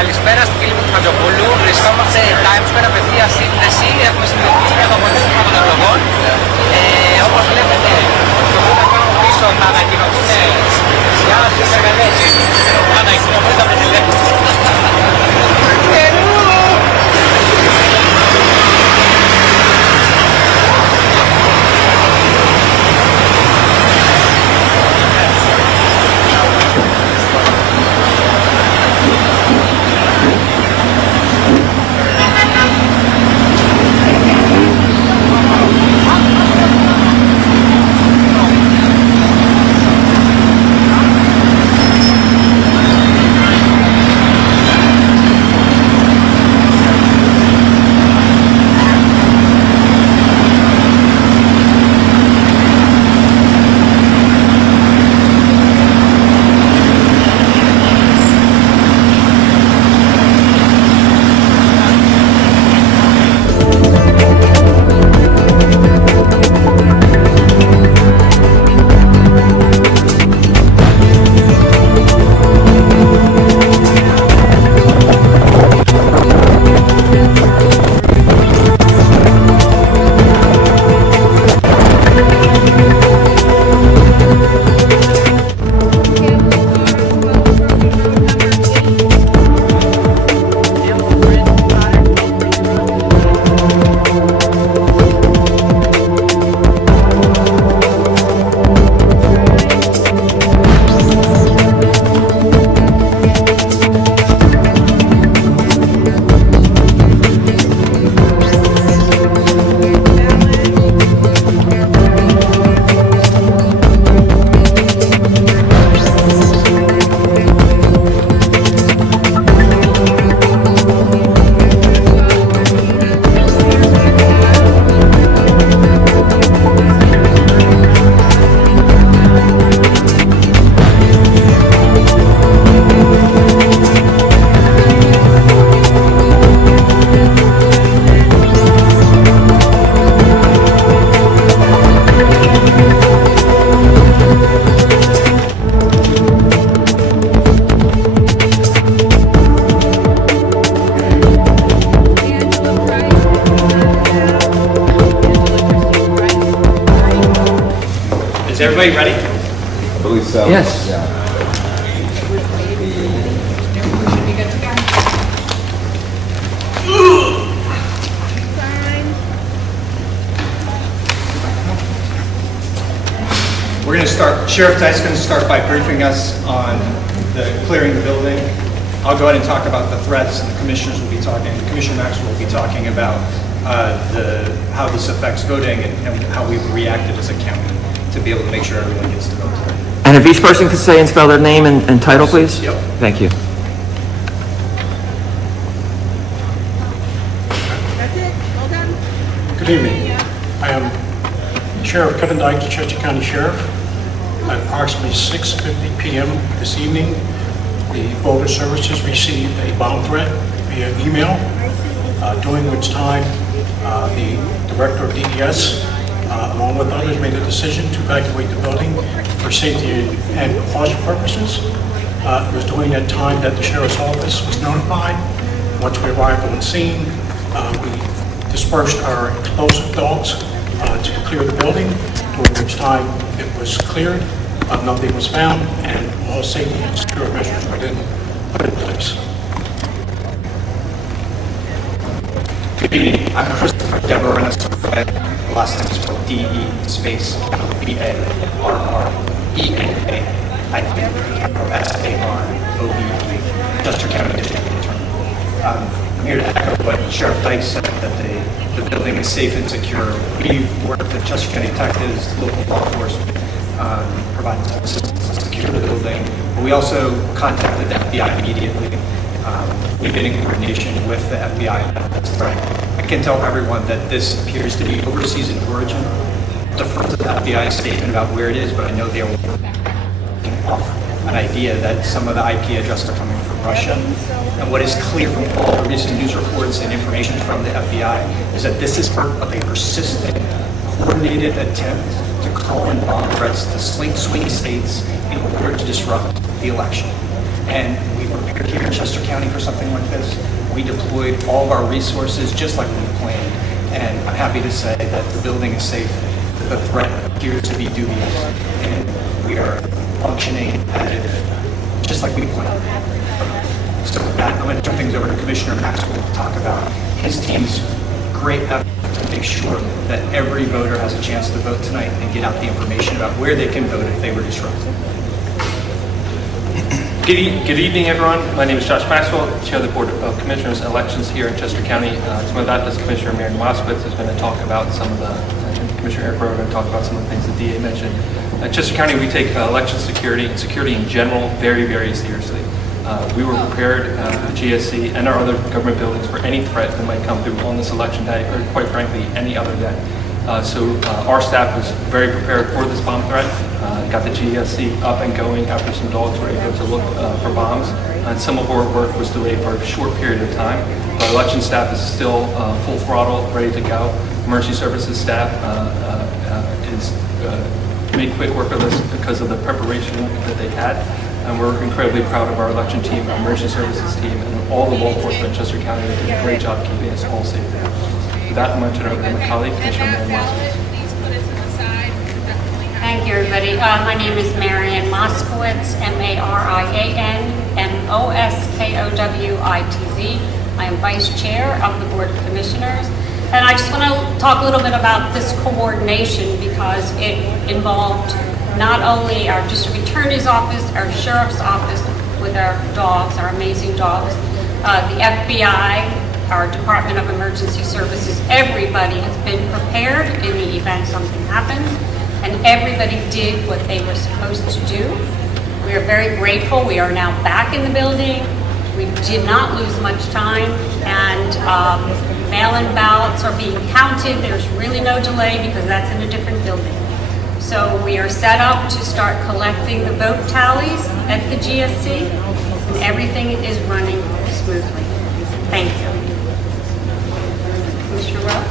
Καλησπέρα στην φίλη μου του Χατζοπούλου. Βρισκόμαστε Times Square, απευθεία σύνδεση. Έχουμε συνδεθεί για το απολύσιμο των εκλογών. Όπως βλέπετε, στο κούτακο πίσω θα ανακοινωθούν οι άλλες εργαλείες. Ανακοινωθούν τα πετελέχη. Is everybody ready? I believe so. Yes. Yeah. We're going to start, Sheriff Tye's going to start by briefing us on the clearing the building. I'll go ahead and talk about the threats, and the commissioners will be talking, Commissioner Maxwell will be talking about how this affects voting and how we've reacted as a county to be able to make sure everyone gets to vote today. And if each person could say and spell their name and title, please? Yep. Thank you. That's it? All done? Good evening. I am Sheriff Kevin Dyke, the Chester County Sheriff. At approximately 6:50 p.m. this evening, the voter services received a bomb threat via email, during which time the director of DES, along with others, made a decision to evacuate the building for safety and precaution purposes. It was during that time that the sheriff's office was notified. Once we arrived on scene, we dispersed our explosive dogs to clear the building, during which time it was cleared, nothing was found, and all safety and security measures were then put in place. Good evening. I'm Christopher Deborah, and the last name is spelled D-E space B-A-R-R-E-N-A. I think S-A-R-O-B-E, Chester County District Attorney. I'm here to echo what Sheriff Dyke said, that the building is safe and secure. We've worked with Chester County detectives, local law enforcement, providing assistance to secure the building. But we also contacted the FBI immediately. We've been in coordination with the FBI. That's right. I can tell everyone that this appears to be overseas in origin. Defer to the FBI statement about where it is, but I know they are working off an idea that some of the IP addresses are coming from Russia. And what is clear from all the recent news reports and information from the FBI is that this is part of a persistent, coordinated attempt to call in bomb threats to swing states in order to disrupt the election. And we prepared here in Chester County for something like this. We deployed all of our resources just like we planned. And I'm happy to say that the building is safe. The threat appears to be dubious. And we are functioning as if, just like we planned. So with that, I'm going to turn things over to Commissioner Maxwell to talk about his team's great effort to make sure that every voter has a chance to vote tonight and get out the information about where they can vote if they were disrupted. Good evening, everyone. My name is Josh Maxwell, Chair of the Board of Commissioners Elections here in Chester County. To my left is Commissioner Mary Moskowitz, who's going to talk about some of the, Commissioner Eric Rowe, going to talk about some of the things the DA mentioned. At Chester County, we take election security and security in general very, very seriously. We were prepared for the GSC and our other government buildings for any threat that might come through on this election day, or quite frankly, any other day. So our staff was very prepared for this bomb threat. Got the GSC up and going after some dogs were able to look for bombs. And some of our work was delayed for a short period of time. Our election staff is still full throttle, ready to go. Emergency services staff is made quick work of this because of the preparation that they had. And we're incredibly proud of our election team, our emergency services team, and all the law enforcement in Chester County that did a great job keeping us all safe. With that, I'm going to turn it over to my colleague, Commissioner Mary Moskowitz. Thank you, everybody. My name is Marian Moskowitz, M-A-R-I-A-N-M-O-S-K-O-W-I-T-Z. I am Vice Chair of the Board of Commissioners. And I just want to talk a little bit about this coordination because it involved not only our district attorney's office, our sheriff's office with our dogs, our amazing dogs, the FBI, our Department of Emergency Services. Everybody has been prepared in the event something happens, and everybody did what they were supposed to do. We are very grateful. We are now back in the building. We did not lose much time, and mail-in ballots are being counted. There's really no delay because that's in a different building. So we are set up to start collecting the vote tallies at the GSC, and everything is running smoothly. Thank you. Commissioner Rowe?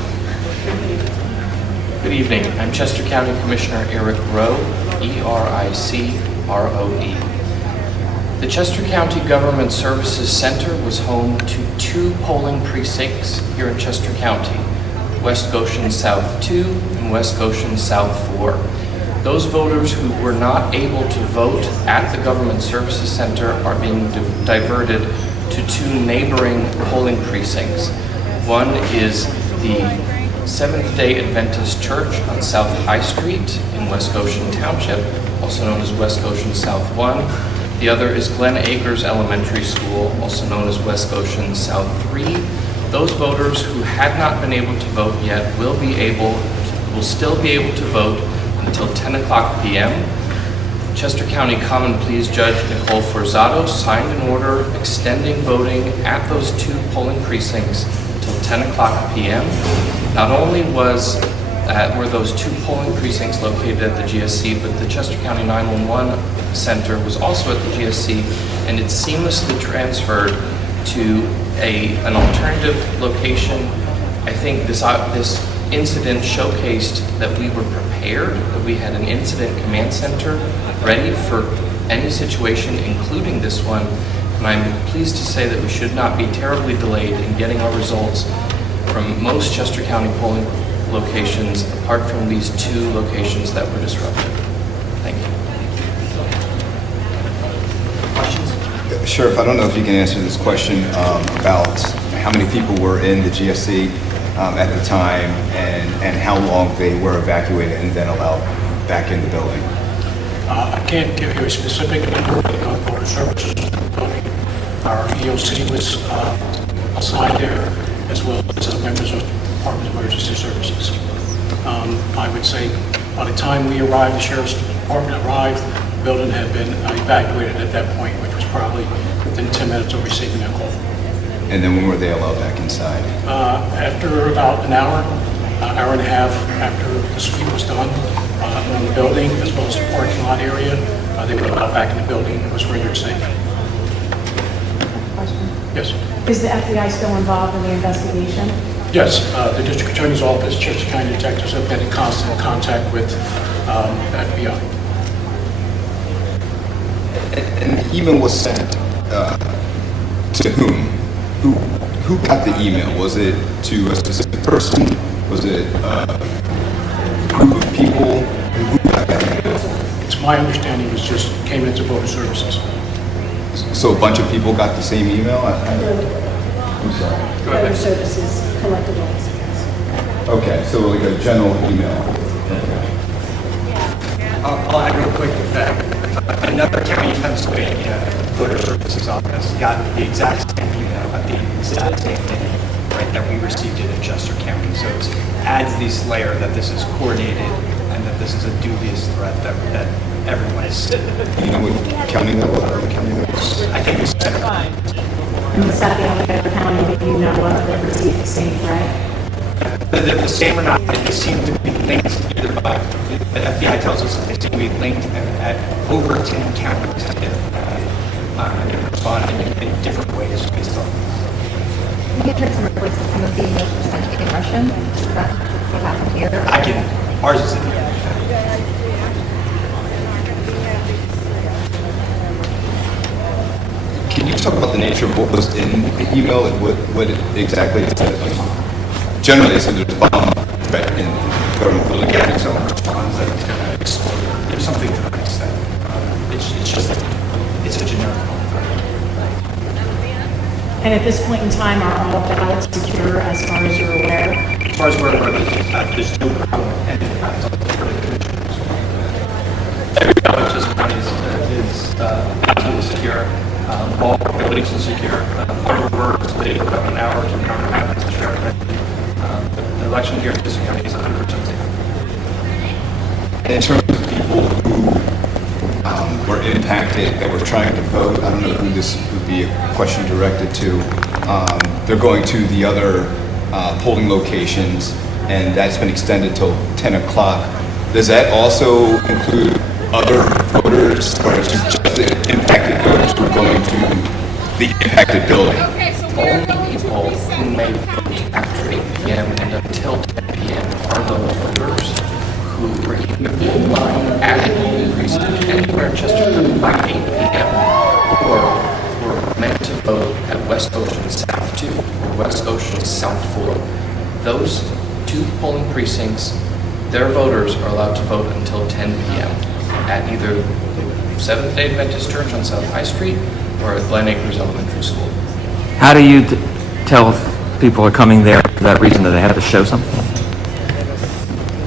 Good evening. I'm Chester County Commissioner Eric Rowe, E-R-I-C-R-O-E. The Chester County Government Services Center was home to 2 polling precincts here in Chester County, West Goshen South 2 and West Goshen South 4. Those voters who were not able to vote at the Government Services Center are being diverted to 2 neighboring polling precincts. One is the Seventh-day Adventist Church on South High Street in West Goshen Township, also known as West Goshen South 1. The other is Glen Acres Elementary School, also known as West Goshen South 3. Those voters who had not been able to vote yet will still be able to vote until 10 o'clock p.m. Chester County Common Pleas Judge Nicole Forzato signed an order extending voting at those 2 polling precincts until 10 o'clock p.m. Not only were those 2 polling precincts located at the GSC, but the Chester County 911 Center was also at the GSC, and it seamlessly transferred to an alternative location. I think this incident showcased that we were prepared, that we had an incident command center ready for any situation, including this one. And I'm pleased to say that we should not be terribly delayed in getting our results from most Chester County polling locations, apart from these 2 locations that were disrupted. Thank you. Questions? Sheriff, I don't know if you can answer this question about how many people were in the GSC at the time and how long they were evacuated and then allowed back in the building. I can't give you a specific number of voter services building. Our EOC was assigned there, as well as members of the Department of Emergency Services. I would say by the time we arrived, the Sheriff's Department arrived, the building had been evacuated at that point, which was probably within 10 minutes of receiving a call. And then when were they allowed back inside? After about an hour and a half after the sweep was done on the building, as well as the parking lot area, they were allowed back in the building and was rendered safe. Question. Yes. Is the FBI still involved in the investigation? Yes, the District Attorney's Office, Chester County detectives have been in constant contact with the FBI. And the email was sent to whom? Who got the email? Was it to a specific person? Was it a group of people? Who got that email? It's my understanding it just came into voter services. So a bunch of people got the same email? I'm sorry. Voter services collected all this. Okay, so like a general email. I'll add real quick that another county in Pennsylvania voter services office got the exact same email at the exact same day, right, that we received it in Chester County. So it adds this layer that this is coordinated and that this is a dubious threat that everyone is. Do you know what county that was? Or what county that was? I think it's And the South Alabama County that you know of that received the same threat. the same or not. They seem to be linked either by the FBI tells us they seem to be linked at over 10 counties and responding in different ways based on. We had heard some reports that some of the emails were sent in Russian. Is that what happened here? Ours is in here. Can you talk about the nature of what was in the email and what exactly it said? Generally, it said there's a bomb threat in the government building. Yeah, someone responds that it's going to explode. There's something to that extent. It's just, it's a generic bomb threat. And at this point in time, are all ballots secure as far as you're aware? As far as we're aware, there's no problem and it's up to the commissioners. Every ballot in Chester County is absolutely secure. All buildings are secure. Our work is laid for about an hour to an hour and a half to ensure that the election here in Chester County is 100% safe. In terms of people who were impacted that were trying to vote, I don't know who this would be a question directed to. They're going to the other polling locations, and that's been extended till 10 o'clock. Does that also include other voters, or is it just the impacted voters who are going to the impacted building? Only people who may vote after 8 p.m. and until 10 p.m. are those voters who were either in line at a polling precinct anywhere in Chester County by 8 p.m. or were meant to vote at West Goshen South 2 or West Goshen South 4. Those two polling precincts, their voters are allowed to vote until 10 p.m. at either the Seventh-day Adventist Church on South High Street or at Glen Acres Elementary School. How do you tell if people are coming there for that reason, that they have to show something?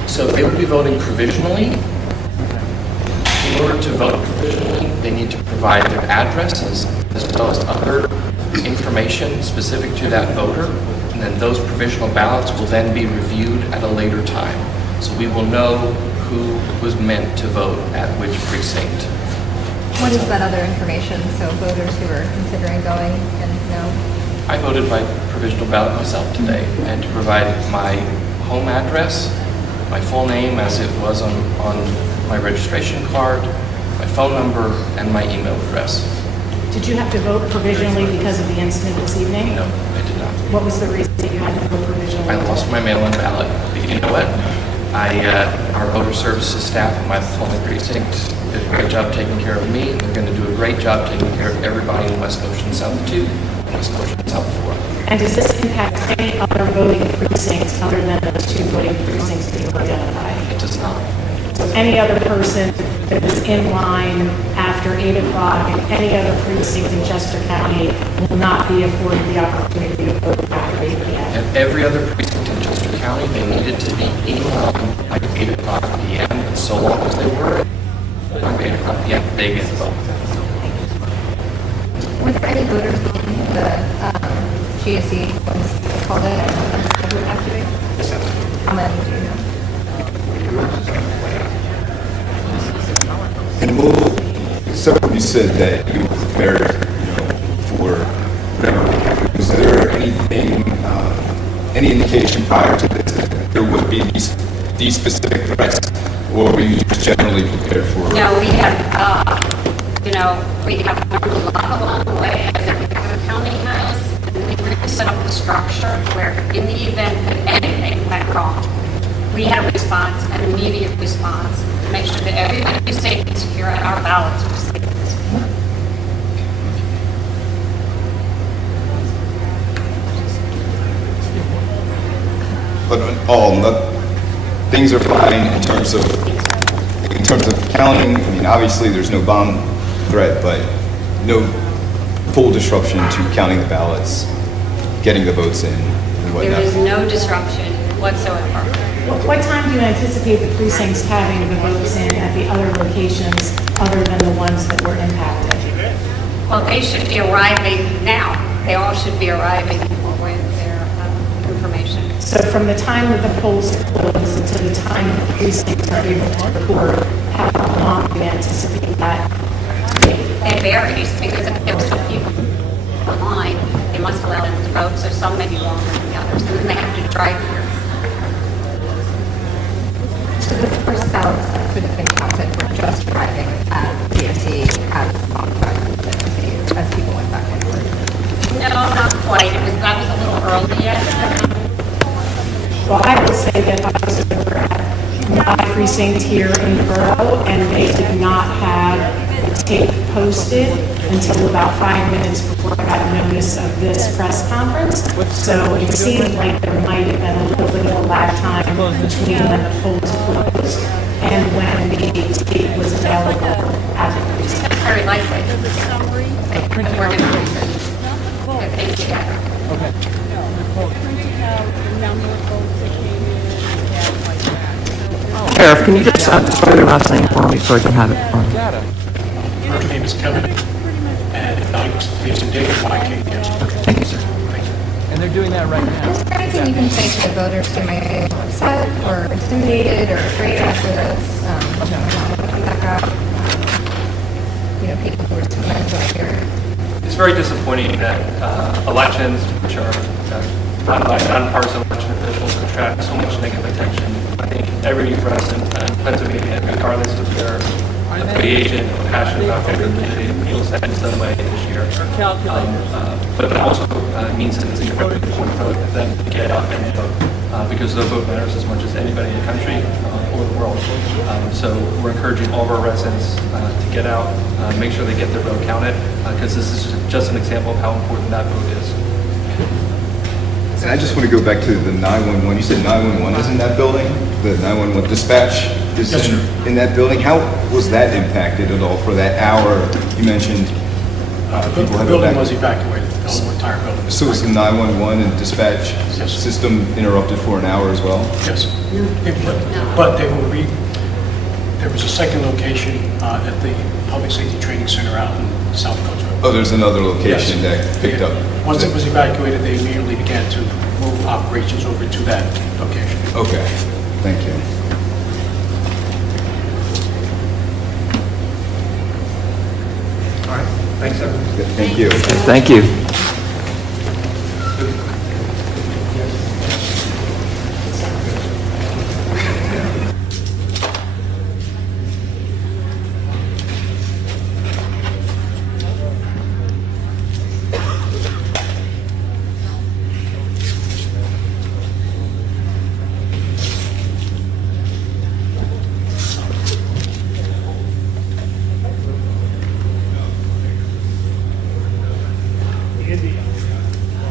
So they will be voting provisionally. In order to vote provisionally, they need to provide their addresses as well as other information specific to that voter. And then those provisional ballots will then be reviewed at a later time. So we will know who was meant to vote at which precinct. What is that other information, so voters who are considering going can know? I voted by provisional ballot myself today, and to provide my home address, my full name as it was on my registration card, my phone number, and my email address. Did you have to vote provisionally because of the incident this evening? No, I did not. What was the reason that you had to vote provisionally? I lost my mail-in ballot. But you know what? Our voter services staff in my polling precinct did a great job taking care of me. They're going to do a great job taking care of everybody in West Goshen South 2 and West Goshen South 4. And does this impact any other voting precincts other than those two voting precincts that you identified? It does not. So any other person that is in line after 8 o'clock in any other precinct in Chester County will not be afforded the opportunity to vote after 8 p.m. At every other precinct in Chester County, they needed to be in line by 8 o'clock p.m. And so long as they were by 8 o'clock p.m., they get to vote. Were there any voters in the GSE, what's it called it, who would activate? How many do you know? And some of you said that you were prepared, for whatever. Was there anything, any indication prior to this that there would be these specific threats, or were you just generally prepared for? No, we have learned a lot along the way as every county has. And we really set up the structure where in the event that anything went wrong, we had a response, an immediate response, to make sure that everybody is safe and secure and our ballots were safe and secure. but all, things are fine in terms of counting. I mean, obviously there's no bomb threat, but no full disruption to counting the ballots, getting the votes in, and whatnot. There is no disruption whatsoever. What time do you anticipate the precincts having the votes in at the other locations other than the ones that were impacted? Well, they should be arriving now. They all should be arriving with their information. So from the time that the polls close until the time that the precincts are able to report, how long do you anticipate that to be? It varies because if there were some people online, they must allow them to vote, so some may be longer than the others, and then they have to drive here. So the first ballots that could have been counted were just arriving at DSC as people went back and forth. No, not quite. That was a little early yet. Well, I will say that I was over at my precinct here in the borough, and they did not have the tape posted until about 5 minutes before I got notice of this press conference. So it seemed like there might have been a little bit of a lag time between when the polls closed and when the tape was available at the precinct. That's very likely. We're going to put things together. Sheriff, can you just spell your last name for me so I can have it on? First name is Kevin, and Dykes is David YK. Thank you, sir. And they're doing that right now. Is there anything you can say to the voters who might be upset or intimidated or afraid after this? Back out, people who are sometimes out here. It's very disappointing that elections, which are run by nonpartisan election officials, attract so much negative attention. I think every resident in Pennsylvania, regardless of their affiliation or passion about their religion, feels that in some way this year. But it also means that it's incredibly important for them to get out and vote, because their vote matters as much as anybody in the country or the world. So we're encouraging all of our residents to get out, make sure they get their vote counted, because this is just an example of how important that vote is. And I just want to go back to the 911. You said 911 is in that building? The 911 dispatch is Yes, sir. in that building? How was that impacted at all for that hour? You mentioned The building was evacuated, the entire building. So was the 911 and dispatch Yes. system interrupted for an hour as well? Yes. But they will there was a second location at the Public Safety Training Center out in South Coatesville. Oh, there's another location Yes. that picked up. Once it was evacuated, they immediately began to move operations over to that location. Okay, thank you. All right, thanks, everyone. Thank you. Thank you.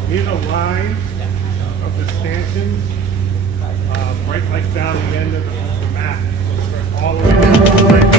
Here's a line of the stanchions, right like down the end of the map, all the way down to the right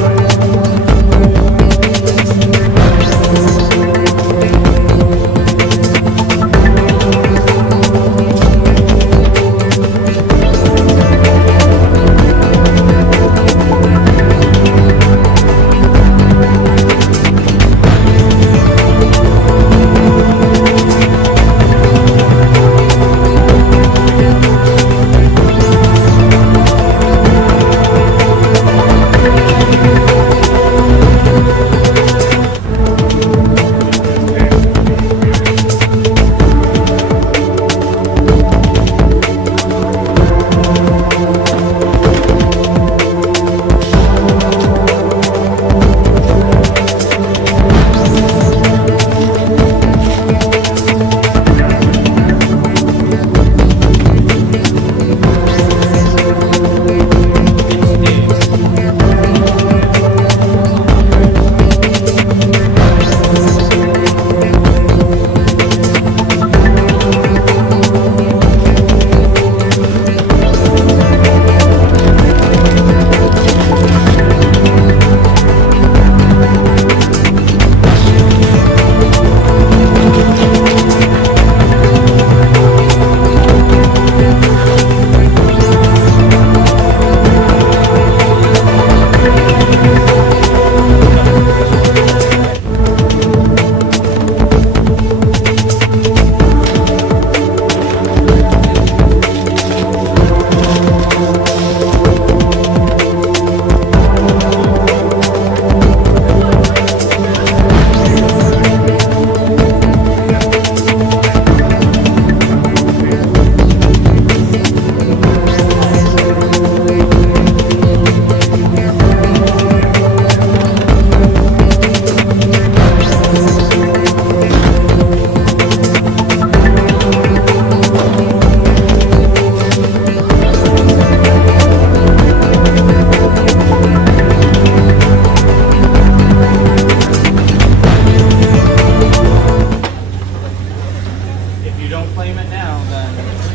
don't claim it now, then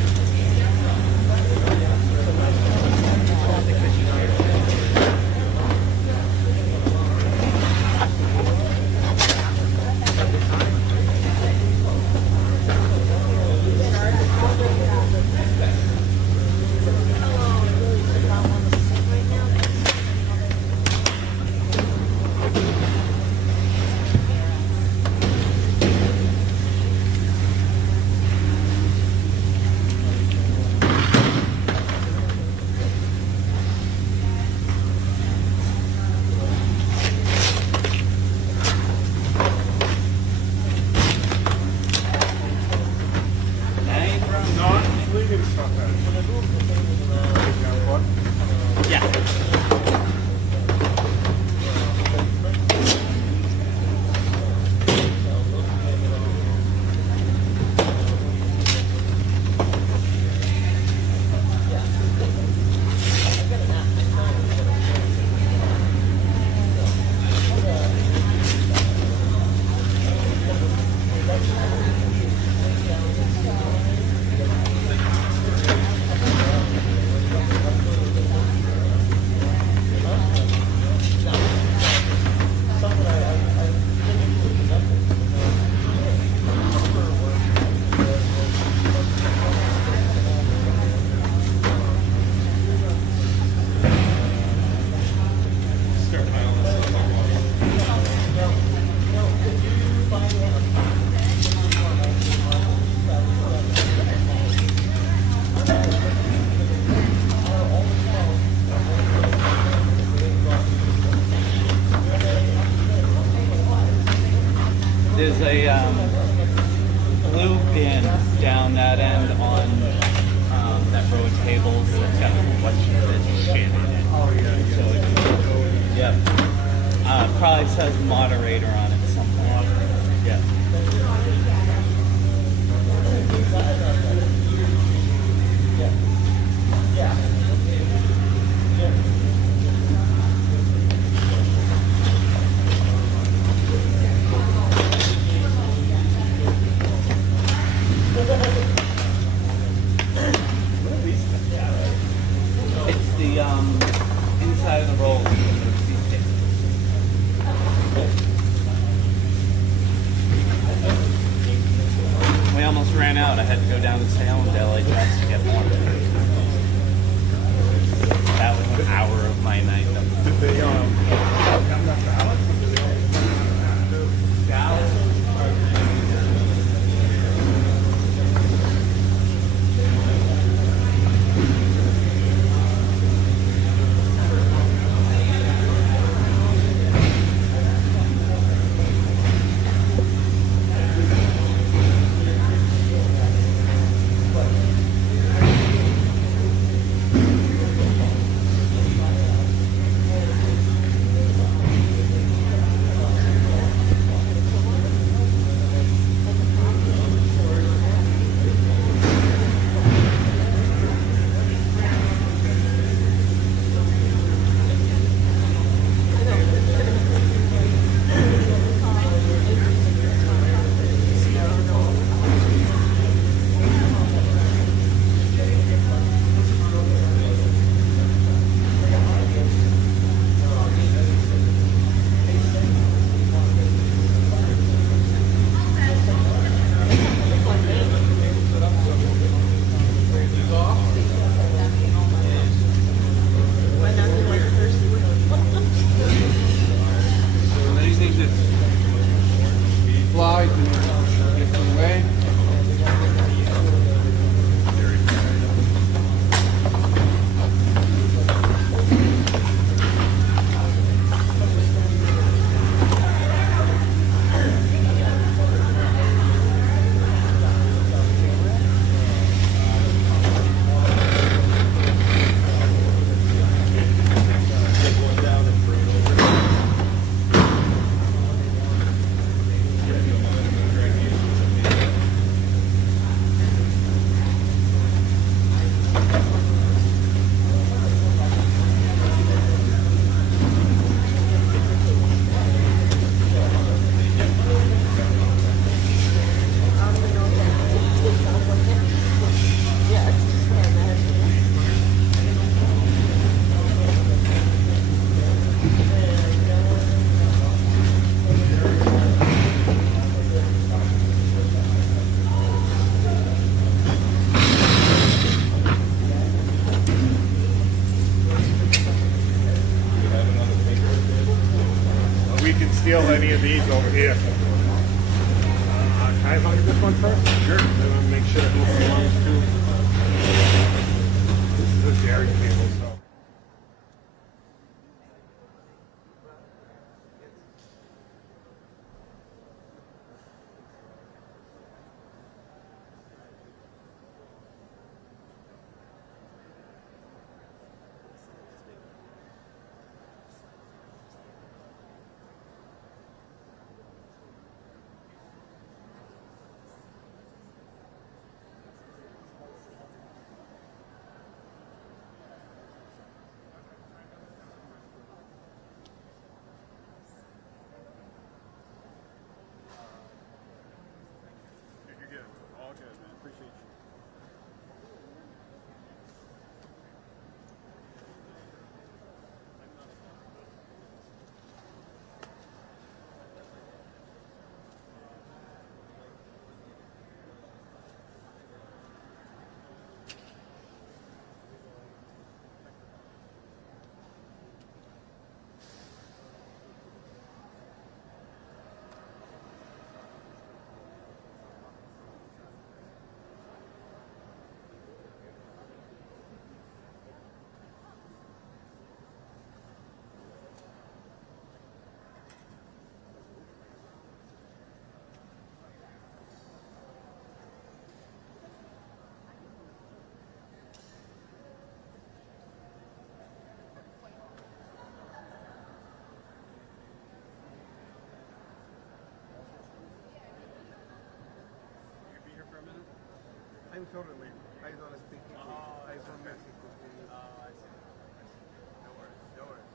there's a blue pin down that end on that row of tables that's got what's shit in it. Oh yeah. So it, yep. Probably says moderator on it somewhere. Yeah. It's the inside of the roll. We almost ran out. I had to go down to Salem to LHS to get more. That was an hour of my night. Did they come to Ballot? Ballot? steal any of these over here. Can I look at this one first? Sure. I want to make sure who it belongs to. This is a dairy table, so. You're good. All good, man. Appreciate you. I'm totally. I don't speak English. I'm from Mexico. Oh, I see. No worries. No worries.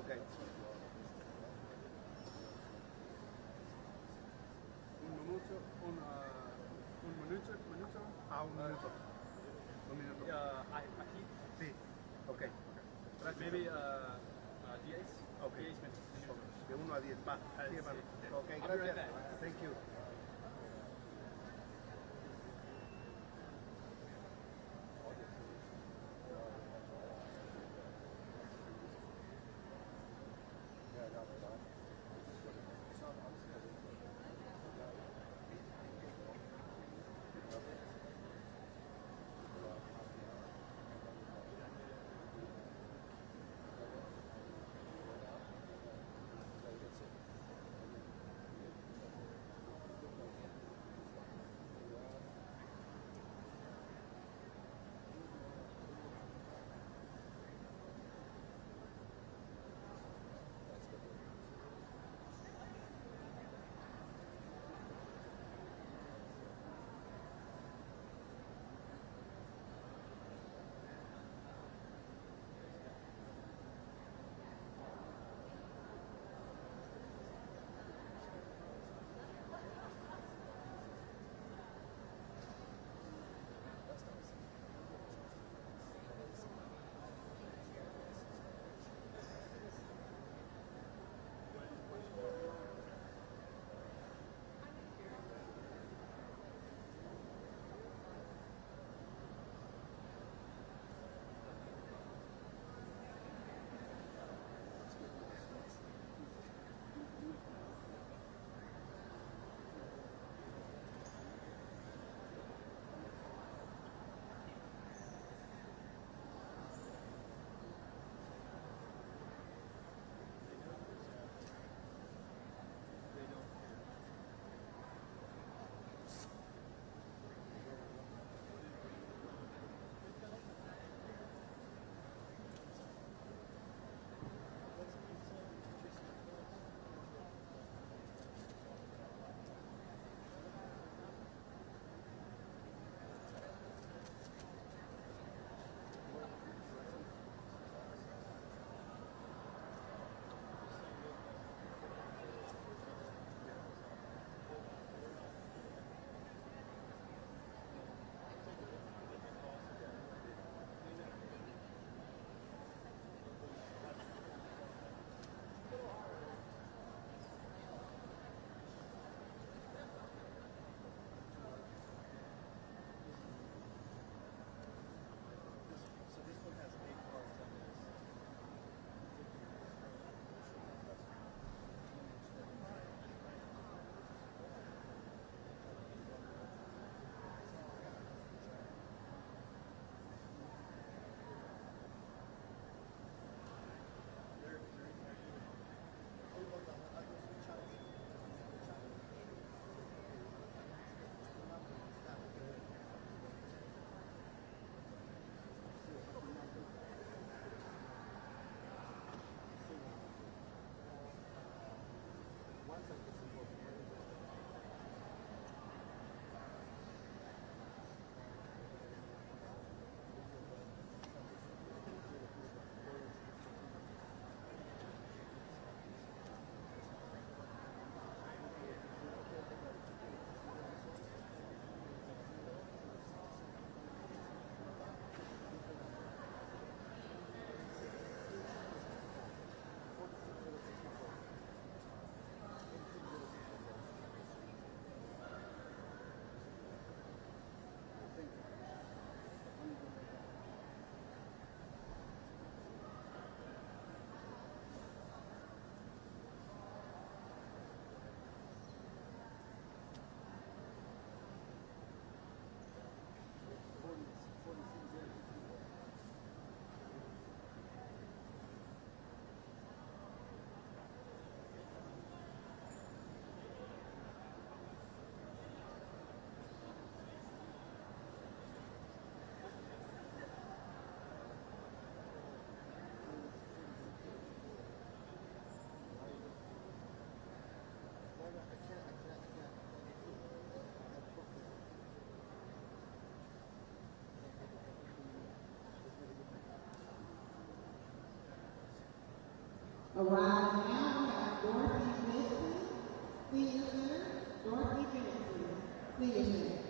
Okay. Un minuto. Ah, un minuto. Un minuto. Aquí. Sí. Okay. Maybe 10. Okay. 10 minutes. De 1 a 10. Va. Sí, hermano. Okay, I'll be right gracias. back. Thank you. Arriving now, we have Dorothy Benson, Senior Center. Dorothy Benson, Senior Center.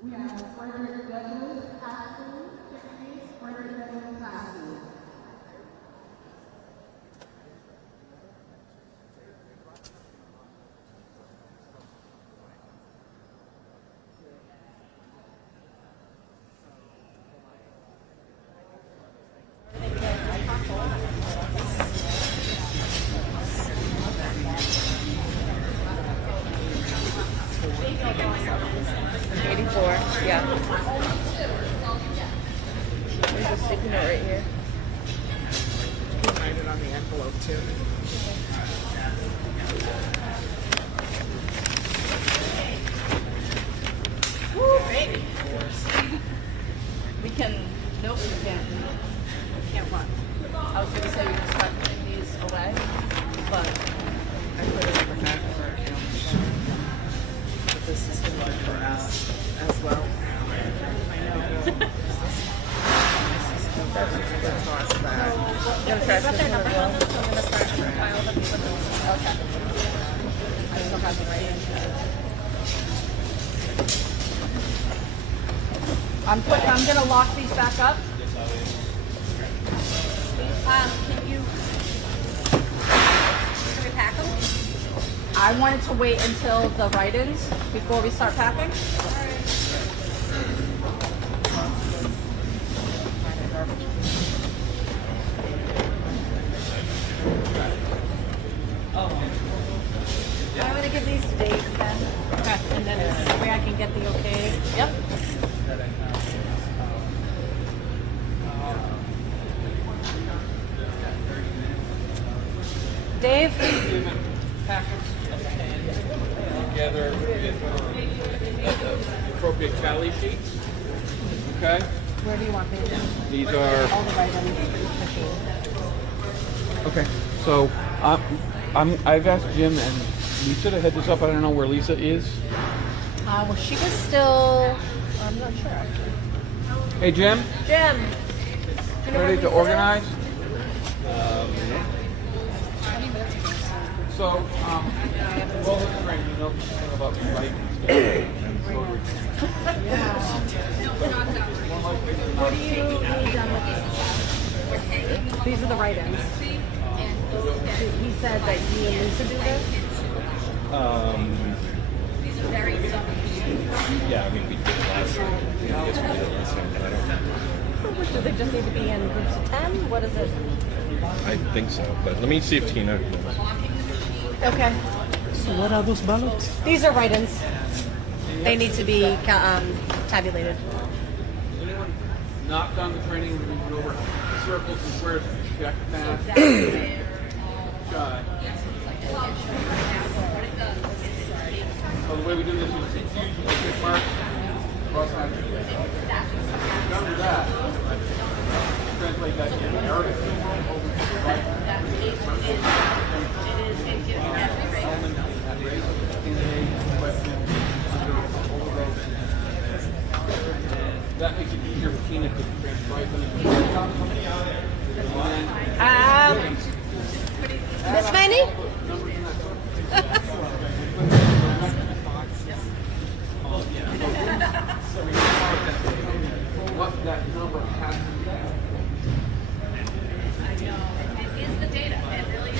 We have Frederick Douglas Paxton, Tiffany Frederick Douglas Paxton. Yeah. There's a sticky note right here. You can write it on the envelope too. Woo, baby. We can, nope, we can't. We can't what? I was gonna say we can start putting these away, but I put it in the back of our account. But this is gonna be for us as well. I know. That's that. You're gonna try to number on this. I'm gonna start to file them with this. Okay. I still have them right in. I'm gonna lock these back up. Can we pack them? I wanted to wait until the write-ins before we start packing. I'm gonna give these to Dave then. Okay, and then that way I can get the okay. Yep. Dave? Together with appropriate tally sheets. Okay. Where do you want these? These are. All the write-ins. Okay. So I've asked Jim and Lisa to head this up. I don't know where Lisa is. Well, she was still. I'm not sure actually. Hey Jim. Jim. You know Ready to where Lisa organize? So, well, listen, you know something about the light. What do you need done with these? These are the write-ins. He said that you and Lisa do this? Yeah, I mean, we did it last time. I guess we did it last time, but I don't know. Do they just need to be in groups of 10? What is it? I think so, but let me see if Tina knows. Okay. So what are those ballots? These are write-ins. They need to be tabulated. Anyone knocked on the training when we went over circles and squares? Check that. So the way we do this is usually tick mark, cross out. Under that, translate that to narrative over to the right. That makes it easier for Tina to transcribe them. Miss Manny? What that number has to be. I know. It is the data. It really is.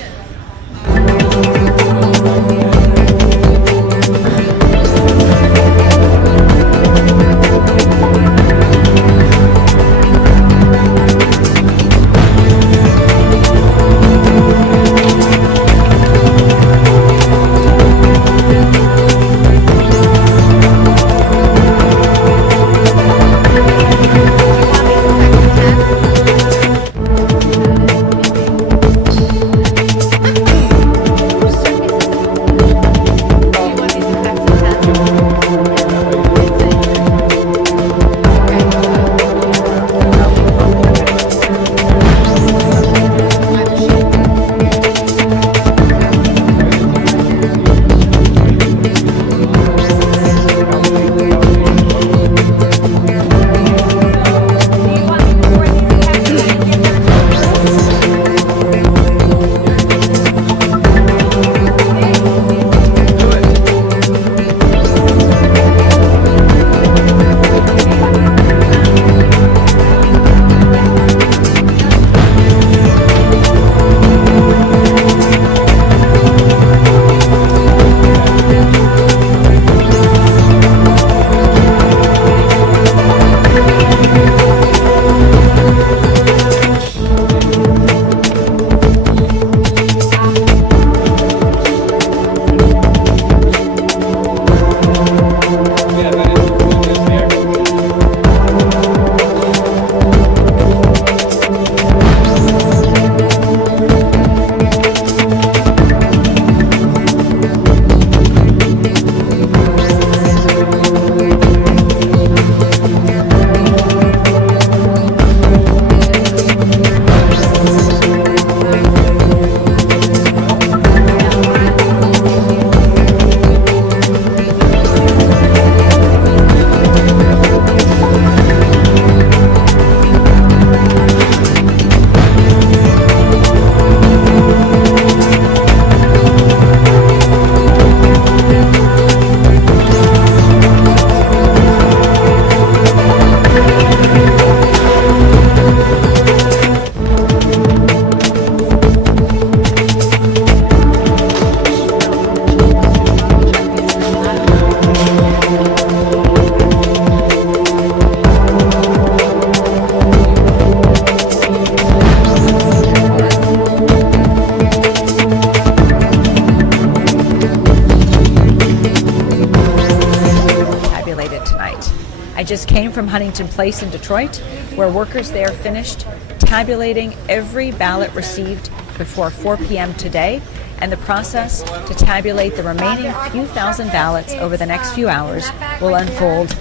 just came from Huntington Place in Detroit, where workers there finished tabulating every ballot received before 4 p.m. today, and the process to tabulate the remaining few thousand ballots over the next few hours will unfold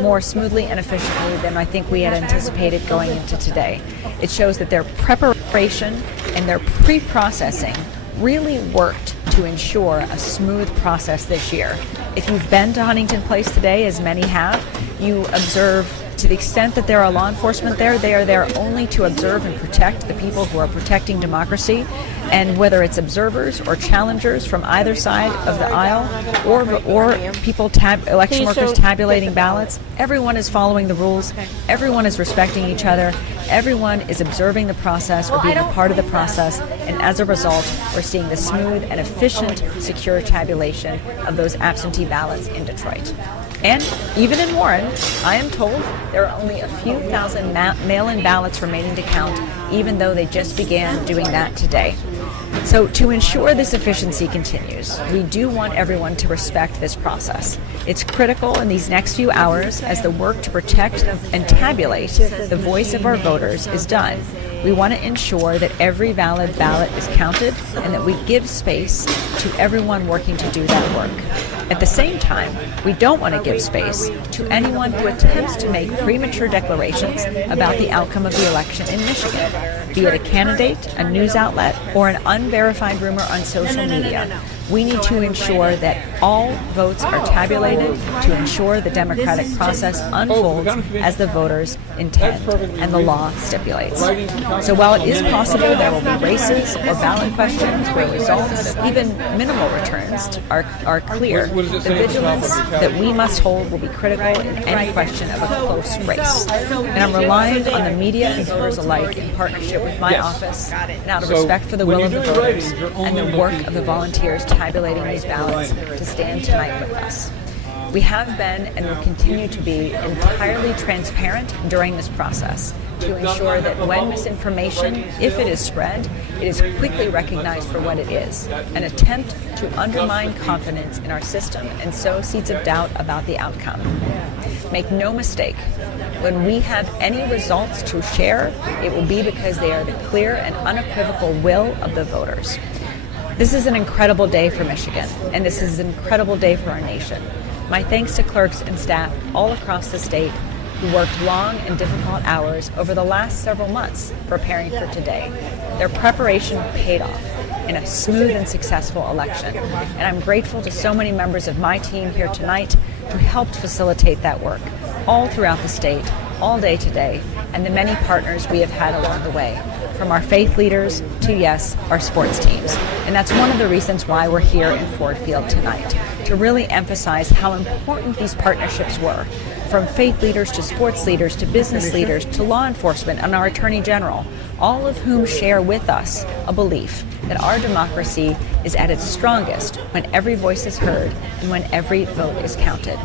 more smoothly and efficiently than I think we had anticipated going into today. It shows that their preparation and their pre-processing really worked to ensure a smooth process this year. If you've been to Huntington Place today, as many have, you observe, to the extent that there are law enforcement there, they are there only to observe and protect the people who are protecting democracy. And whether it's observers or challengers from either side of the aisle, or people, election workers tabulating ballots, everyone is following the rules. Everyone is respecting each other. Everyone is observing the process or being a part of the process. And as a result, we're seeing the smooth and efficient, secure tabulation of those absentee ballots in Detroit. And even in Warren, I am told there are only a few thousand mail-in ballots remaining to count, even though they just began doing that today. So to ensure this efficiency continues, we do want everyone to respect this process. It's critical in these next few hours as the work to protect and tabulate the voice of our voters is done. We want to ensure that every valid ballot is counted and that we give space to everyone working to do that work. At the same time, we don't want to give space to anyone who attempts to make premature declarations about the outcome of the election in Michigan, be it a candidate, a news outlet, or an unverified rumor on social media. We need to ensure that all votes are tabulated to ensure the democratic process unfolds as the voters intend and the law stipulates. So while it is possible there will be races or ballot questions where results, even minimal returns, are clear, the vigilance that we must hold will be critical in any question of a close race. And I'm relying on the media and voters alike in partnership with my office, and out of respect for the will of the voters and the work of the volunteers tabulating these ballots, to stand tonight with us. We have been and will continue to be entirely transparent during this process to ensure that when misinformation, if it is spread, it is quickly recognized for what it is, an attempt to undermine confidence in our system and sow seeds of doubt about the outcome. Make no mistake, when we have any results to share, it will be because they are the clear and unequivocal will of the voters. This is an incredible day for Michigan, and this is an incredible day for our nation. My thanks to clerks and staff all across the state who worked long and difficult hours over the last several months preparing for today. Their preparation paid off in a smooth and successful election, and I'm grateful to so many members of my team here tonight who helped facilitate that work all throughout the state, all day today, and the many partners we have had along the way, from our faith leaders to, yes, our sports teams. And that's one of the reasons why we're here in Ford Field tonight, to really emphasize how important these partnerships were, from faith leaders to sports leaders to business leaders to law enforcement and our Attorney General, all of whom share with us a belief that our democracy is at its strongest when every voice is heard and when every vote is counted.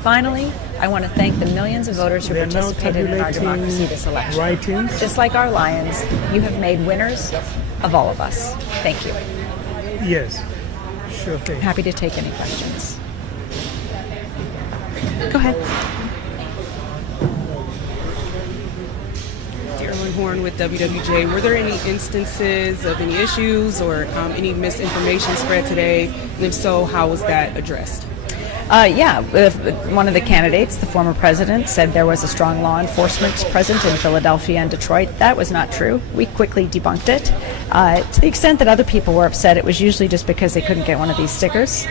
Finally, I want to thank the millions of voters who participated in our democracy this election. Just like our Lions, you have made winners of all of us. Thank you. Yes, sure thing. Happy to take any questions. Go ahead. Dearly Horn with WWJ. Were there any instances of any issues or any misinformation spread today? And if so, how was that addressed? Yeah, one of the candidates, the former president, said there was a strong law enforcement present in Philadelphia and Detroit. That was not true. We quickly debunked it. To the extent that other people were upset, it was usually just because they couldn't get one of these stickers.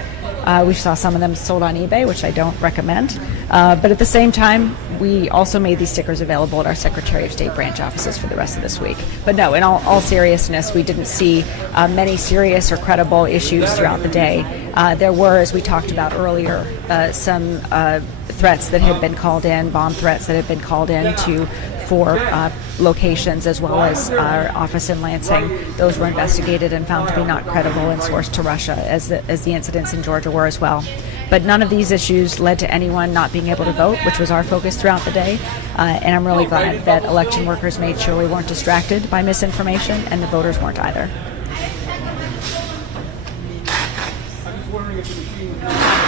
We saw some of them sold on eBay, which I don't recommend. But at the same time, we also made these stickers available at our Secretary of State branch offices for the rest of this week. But no, in all seriousness, we didn't see many serious or credible issues throughout the day. There were, as we talked about earlier, some threats that had been called in, bomb threats that had been called in for locations, as well as our office in Lansing. Those were investigated and found to be not credible and sourced to Russia, as the incidents in Georgia were as well. But none of these issues led to anyone not being able to vote, which was our focus throughout the day. And I'm really glad that election workers made sure we weren't distracted by misinformation, and the voters weren't either. I'm just wondering if the machine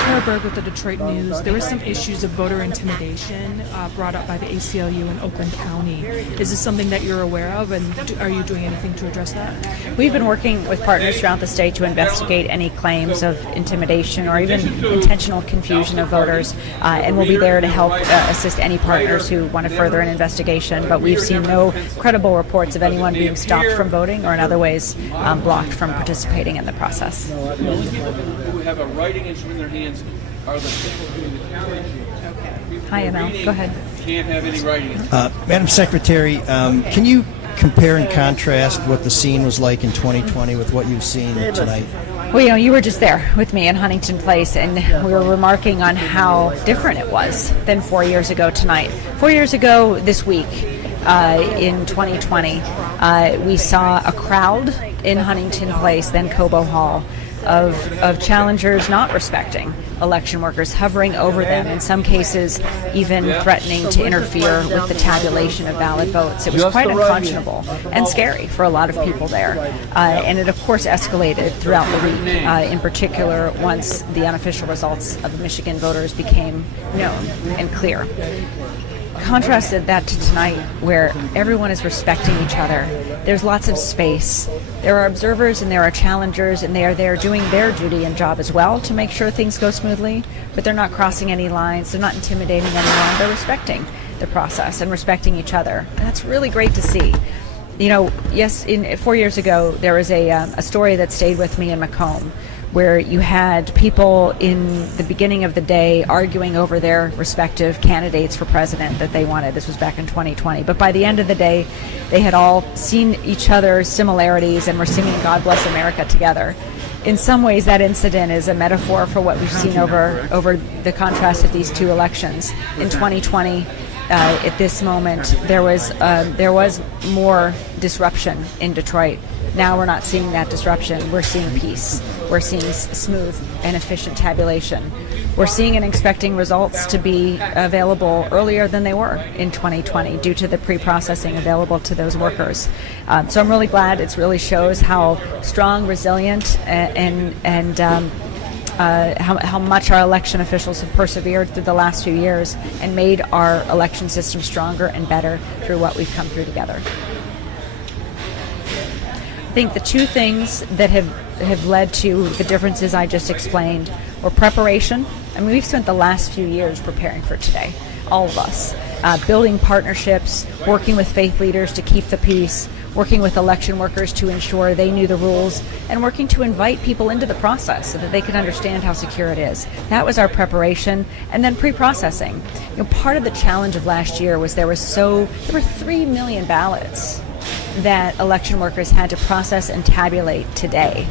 Tara Berg with the Detroit News. There were some issues of voter intimidation brought up by the ACLU in Oakland County. Is this something that you're aware of, and are you doing anything to address that? We've been working with partners throughout the state to investigate any claims of intimidation or even intentional confusion of voters, and we'll be there to help assist any partners who want to further an investigation. But we've seen no credible reports of anyone being stopped from voting or in other ways blocked from participating in the process. The only people who have a writing instrument in their hands are the people doing the counting. Hi, Emil. Go ahead. Can't have any writing. Madam Secretary, can you compare and contrast what the scene was like in 2020 with what you've seen tonight? Well, you were just there with me in Huntington Place, and we were remarking on how different it was than 4 years ago tonight. 4 years ago this week, in 2020, we saw a crowd in Huntington Place, then Cobo Hall, of challengers not respecting election workers, hovering over them, in some cases even threatening to interfere with the tabulation of valid votes. It was quite unconscionable and scary for a lot of people there. And it, of course, escalated throughout the week, in particular once the unofficial results of the Michigan voters became known and clear. Contrasted that to tonight, where everyone is respecting each other. There's lots of space. There are observers and there are challengers, and they are there doing their duty and job as well to make sure things go smoothly, but they're not crossing any lines. They're not intimidating anyone. They're respecting the process and respecting each other. And that's really great to see. Yes, 4 years ago, there was a story that stayed with me in Macomb, where you had people in the beginning of the day arguing over their respective candidates for president that they wanted. This was back in 2020. But by the end of the day, they had all seen each other's similarities and were singing God Bless America together. In some ways, that incident is a metaphor for what we've seen over the contrast of these two elections. In 2020, at this moment, there was more disruption in Detroit. Now we're not seeing that disruption. We're seeing peace. We're seeing smooth and efficient tabulation. We're seeing and expecting results to be available earlier than they were in 2020 due to the pre-processing available to those workers. So I'm really glad. It really shows how strong, resilient, and how much our election officials have persevered through the last few years and made our election system stronger and better through what we've come through together. I think the two things that have led to the differences I just explained were preparation. I mean, we've spent the last few years preparing for today, all of us, building partnerships, working with faith leaders to keep the peace, working with election workers to ensure they knew the rules, and working to invite people into the process so that they could understand how secure it is. That was our preparation. And then pre-processing. Part of the challenge of last year was there were 3 million ballots that election workers had to process and tabulate today.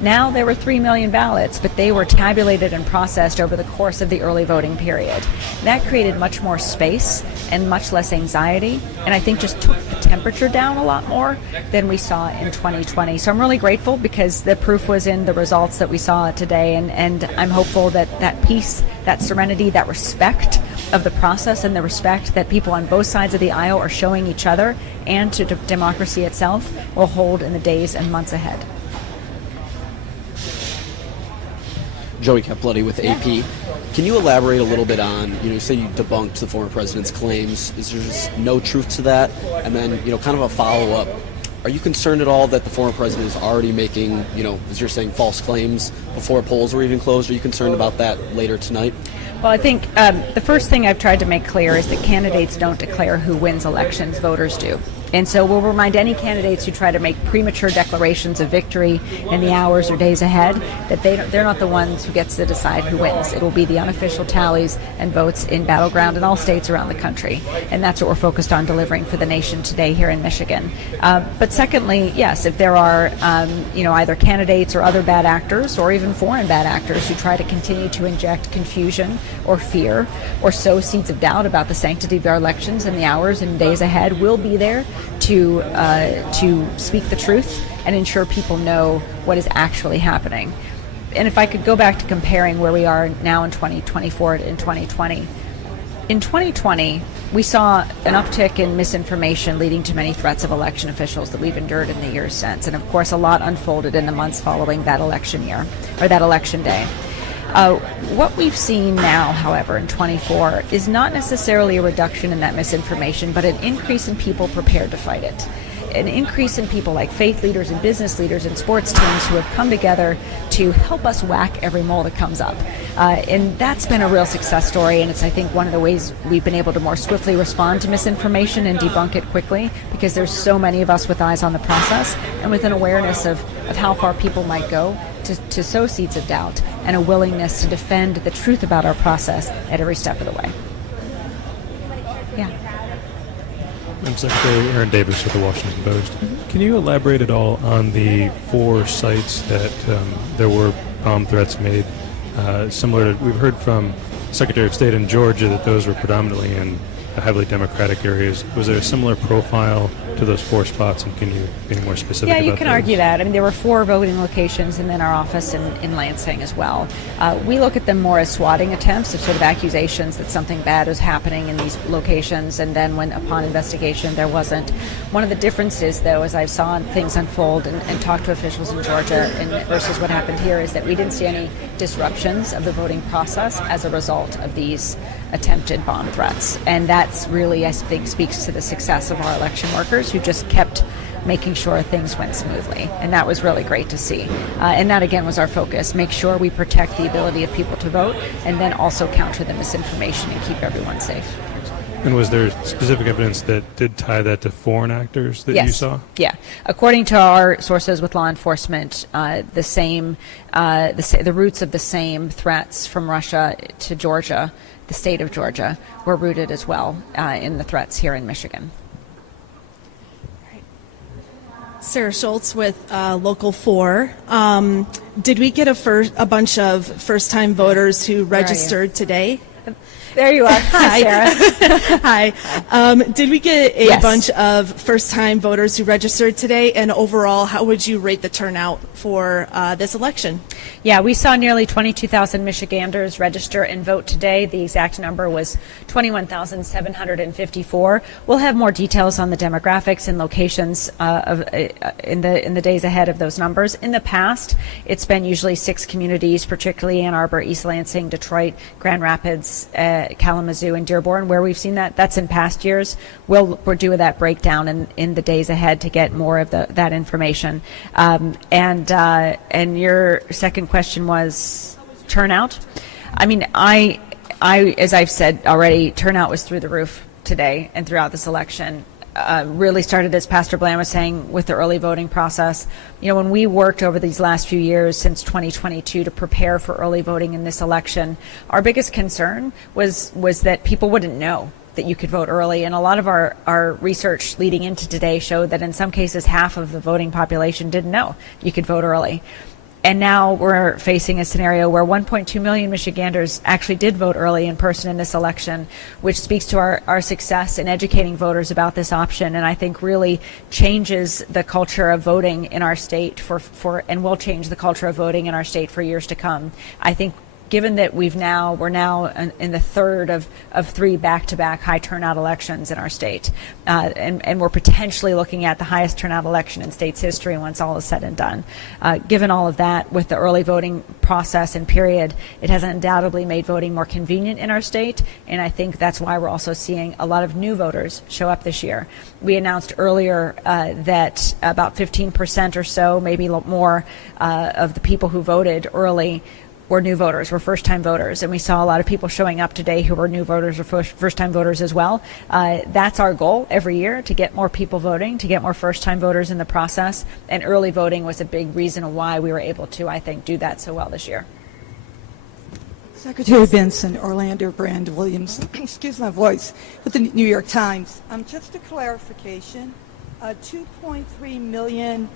Now there were 3 million ballots, but they were tabulated and processed over the course of the early voting period. That created much more space and much less anxiety, and I think just took the temperature down a lot more than we saw in 2020. So I'm really grateful because the proof was in the results that we saw today, and I'm hopeful that that peace, that serenity, that respect of the process and the respect that people on both sides of the aisle are showing each other and to democracy itself will hold in the days and months ahead. Joey Capoletti with AP. Can you elaborate a little bit on, you say you debunked the former president's claims. Is there just no truth to that? And then, kind of a follow-up. Are you concerned at all that the former president is already making, as you're saying, false claims before polls were even closed? Are you concerned about that later tonight? Well, I think the first thing I've tried to make clear is that candidates don't declare who wins elections, voters do. And so we'll remind any candidates who try to make premature declarations of victory in the hours or days ahead that they're not the ones who gets to decide who wins. It will be the unofficial tallies and votes in battleground in all states around the country. And that's what we're focused on delivering for the nation today here in Michigan. But secondly, yes, if there are either candidates or other bad actors or even foreign bad actors who try to continue to inject confusion or fear or sow seeds of doubt about the sanctity of our elections in the hours and days ahead, we'll be there to speak the truth and ensure people know what is actually happening. And if I could go back to comparing where we are now in 2024 and 2020. In 2020, we saw an uptick in misinformation leading to many threats of election officials that we've endured in the years since. And of course, a lot unfolded in the months following that election year, or that election day. What we've seen now, however, in 24 is not necessarily a reduction in that misinformation, but an increase in people prepared to fight it. An increase in people like faith leaders and business leaders and sports teams who have come together to help us whack every mole that comes up. And that's been a real success story, and it's, I think, one of the ways we've been able to more swiftly respond to misinformation and debunk it quickly, because there's so many of us with eyes on the process and with an awareness of how far people might go to sow seeds of doubt and a willingness to defend the truth about our process at every step of the way. Yeah. I'm Secretary Aaron Davis with the Washington Post. Can you elaborate at all on the 4 sites that there were bomb threats made? Similar to, we've heard from Secretary of State in Georgia that those were predominantly in heavily Democratic areas. Was there a similar profile to those 4 spots, and can you be more specific about Yeah, you can those? argue that. I mean, there were 4 voting locations and then our office in Lansing as well. We look at them more as swatting attempts of sort of accusations that something bad was happening in these locations, and then when upon investigation there wasn't. One of the differences, though, as I saw things unfold and talked to officials in Georgia versus what happened here, is that we didn't see any disruptions of the voting process as a result of these attempted bomb threats. And that's really, I think, speaks to the success of our election workers who just kept making sure things went smoothly. And that was really great to see. And that, again, was our focus. Make sure we protect the ability of people to vote and then also counter the misinformation and keep everyone safe. And was there specific evidence that did tie that to foreign actors that you saw? Yeah. According to our sources with law enforcement, the roots of the same threats from Russia to Georgia, the state of Georgia, were rooted as well in the threats here in Michigan. Sarah Schultz with Local 4. Did we get a bunch of first-time voters who registered today? There you are. Hi, Sarah. Hi. Did we get a bunch of first-time voters who registered today? And overall, how would you rate the turnout for this election? Yeah, we saw nearly 22,000 Michiganders register and vote today. The exact number was 21,754. We'll have more details on the demographics and locations in the days ahead of those numbers. In the past, it's been usually 6 communities, particularly Ann Arbor, East Lansing, Detroit, Grand Rapids, Kalamazoo, and Dearborn, where we've seen that. That's in past years. We'll do that breakdown in the days ahead to get more of that information. And your second question was turnout. I mean, I as I've said already, turnout was through the roof today and throughout this election. Really started, as Pastor Bland was saying, with the early voting process. You know, when we worked over these last few years since 2022 to prepare for early voting in this election, our biggest concern was that people wouldn't know that you could vote early. And a lot of our research leading into today showed that in some cases half of the voting population didn't know you could vote early. And now we're facing a scenario where 1.2 million Michiganders actually did vote early in person in this election, which speaks to our success in educating voters about this option, and I think really changes the culture of voting in our state and will change the culture of voting in our state for years to come. I think given that we're now in the third of 3 back-to-back high turnout elections in our state, and we're potentially looking at the highest turnout election in state's history once all is said and done. Given all of that, with the early voting process and period, it has undoubtedly made voting more convenient in our state, and I think that's why we're also seeing a lot of new voters show up this year. We announced earlier that about 15% or so, maybe more, of the people who voted early were new voters, were first-time voters, and we saw a lot of people showing up today who were new voters or first-time voters as well. That's our goal every year, to get more people voting, to get more first-time voters in the process, and early voting was a big reason why we were able to, I think, do that so well this year. Secretary Benson, Orlando Brand Williams, excuse my voice, with the New York Times. Just a clarification, 2.3 million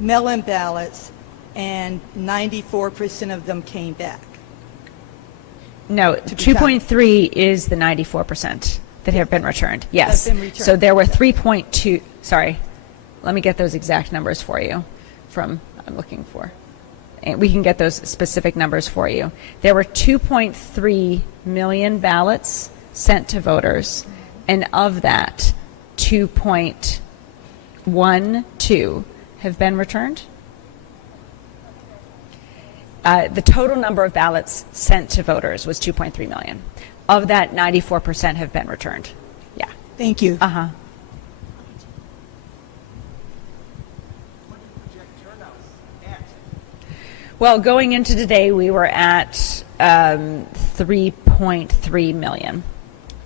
mail-in ballots, and 94% of them came back. No, 2.3 is the 94% that have been returned. Yes. Been returned. So there were 3.2. Sorry, let me get those exact numbers for you. I'm looking for, and we can get those specific numbers for you. There were 2.3 million ballots sent to voters, and of that, 2.12 have been returned. The total number of ballots sent to voters was 2.3 million. Of that, 94% have been returned. Yeah. Thank you. Uh-huh. Well, going into today, we were at 3.3 million.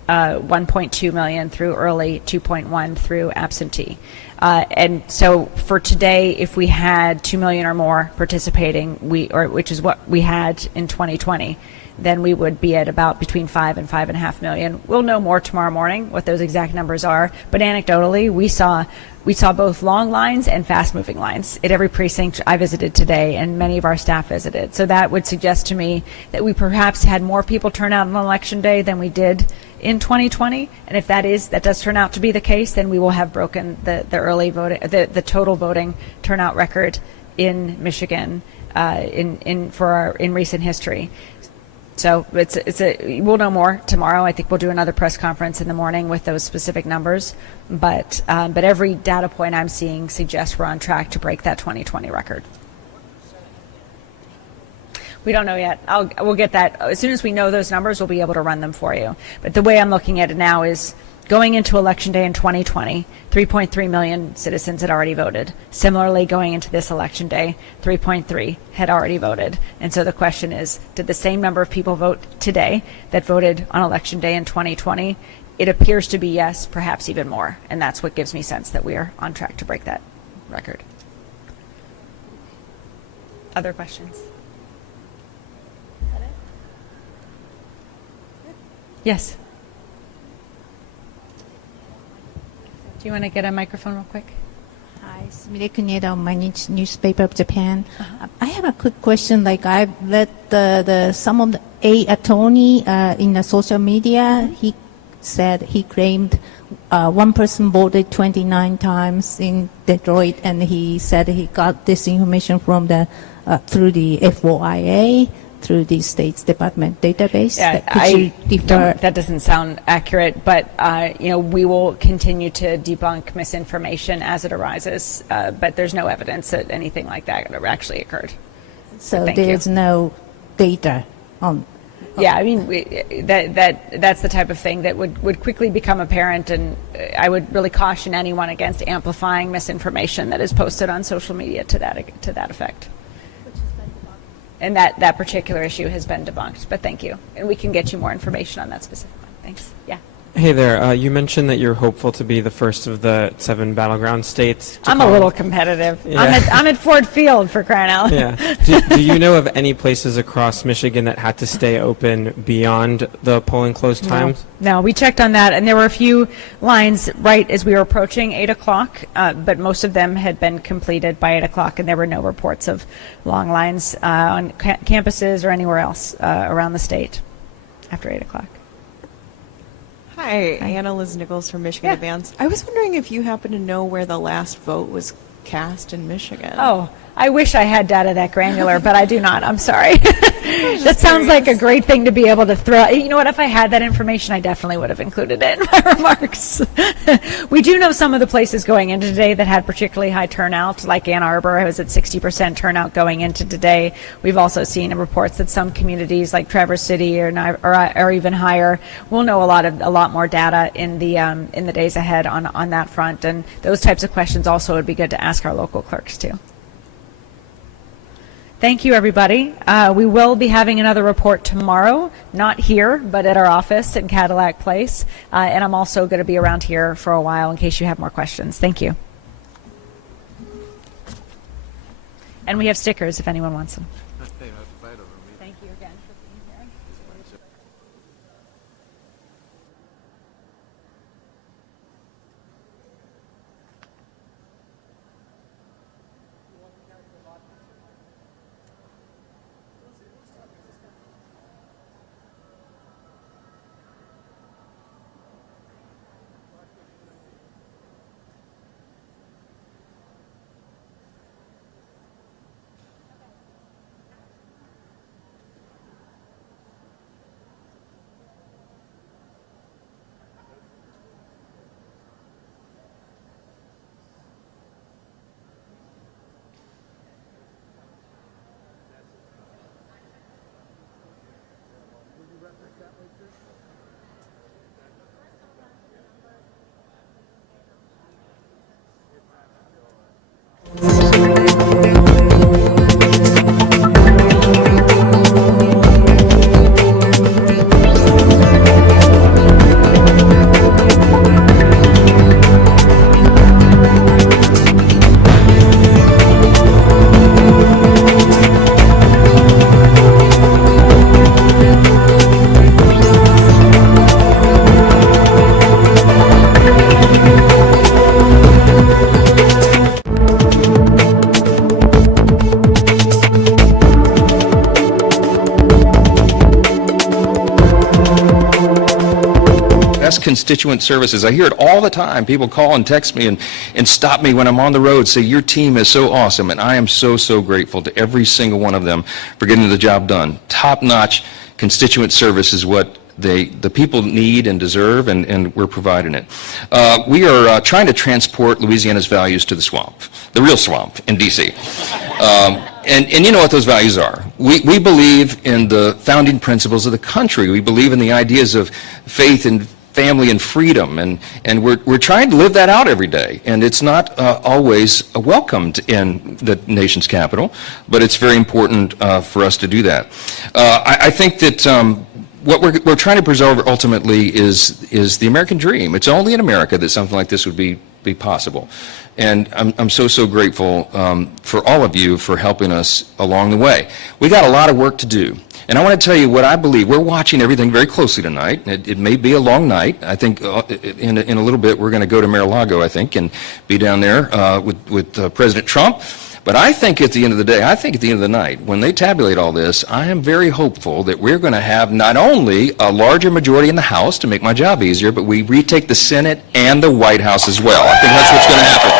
1.2 million through early, 2.1 through absentee. And so for today, if we had 2 million or more participating, which is what we had in 2020, then we would be at about between 5 and 5.5 million. We'll know more tomorrow morning what those exact numbers are. But anecdotally, we saw both long lines and fast-moving lines at every precinct I visited today, and many of our staff visited. So that would suggest to me that we perhaps had more people turn out on Election Day than we did in 2020. And if that does turn out to be the case, then we will have broken the early voting, the total voting turnout record in Michigan in recent history. So we'll know more tomorrow. I think we'll do another press conference in the morning with those specific numbers. But every data point I'm seeing suggests we're on track to break that 2020 record. We don't know yet. We'll get that as soon as we know those numbers. We'll be able to run them for you. But the way I'm looking at it now is, going into Election Day in 2020, 3.3 million citizens had already voted. Similarly, going into this Election Day, 3.3 had already voted. And so the question is, did the same number of people vote today that voted on Election Day in 2020? It appears to be yes, perhaps even more. And that's what gives me sense that we are on track to break that record. Other questions? Yes. Do you want to get a microphone real quick? Hi, Sumire Kuneda, Mainichi Newspaper of Japan. I have a quick question. Like, I've read some of the attorney in the social media. He said he claimed one person voted 29 times in Detroit, and he said he got this information from through the FOIA, through the State's Department database. Yeah, that doesn't sound accurate, but we will continue to debunk misinformation as it arises. But there's no evidence that anything like that actually occurred. So there's no data on. Yeah, I mean that's the type of thing that would quickly become apparent, and I would really caution anyone against amplifying misinformation that is posted on social media to that effect. And that particular issue has been debunked, but thank you. And we can get you more information on that specific one. Thanks. Yeah. Hey there. You mentioned that you're hopeful to be the first of the 7 battleground states. I'm a little competitive. Yeah. I'm at Ford Field, for crying out. Yeah. Do you know of any places across Michigan that had to stay open beyond the polling close times? No, we checked on that, and there were a few lines right as we were approaching 8 o'clock, but most of them had been completed by 8 o'clock, and there were no reports of long lines on campuses or anywhere else around the state after 8 o'clock. Hi, Anna Liz Nichols from Michigan Advance. I was wondering if you happen to know where the last vote was cast in Michigan. Oh, I wish I had data that granular, but I do not. I'm sorry. That sounds like a great thing to be able to throw. You know what? If I had that information, I definitely would have included it in my remarks. We do know some of the places going into today that had particularly high turnout, like Ann Arbor. I was at 60% turnout going into today. We've also seen reports that some communities, like Traverse City, are even higher. We'll know a lot more data in the days ahead on that front, and those types of questions also would be good to ask our local clerks too. Thank you, everybody. We will be having another report tomorrow, not here, but at our office in Cadillac Place. And I'm also going to be around here for a while in case you have more questions. Thank you. And we have stickers if anyone wants them. Thank you again for being here. That's constituent services. I hear it all the time. People call and text me and stop me when I'm on the road, say, your team is so awesome. And I am so, so grateful to every single one of them for getting the job done. Top-notch constituent service is what the people need and deserve, and we're providing it. We are trying to transport Louisiana's values to the swamp, the real swamp in D.C. And you know what those values are. We believe in the founding principles of the country. We believe in the ideas of faith and family and freedom, and we're trying to live that out every day. And it's not always welcomed in the nation's capital, but it's very important for us to do that. I think that what we're trying to preserve ultimately is the American dream. It's only in America that something like this would be possible. And I'm so grateful for all of you for helping us along the way. We got a lot of work to do. And I want to tell you what I believe. We're watching everything very closely tonight. It may be a long night. I think in a little bit we're going to go to Mar-a-Lago, I think, and be down there with President Trump. But I think at the end of the day, I think at the end of the night, when they tabulate all this, I am very hopeful that we're going to have not only a larger majority in the House to make my job easier, but we retake the Senate and the White House as well. I think that's what's going to happen.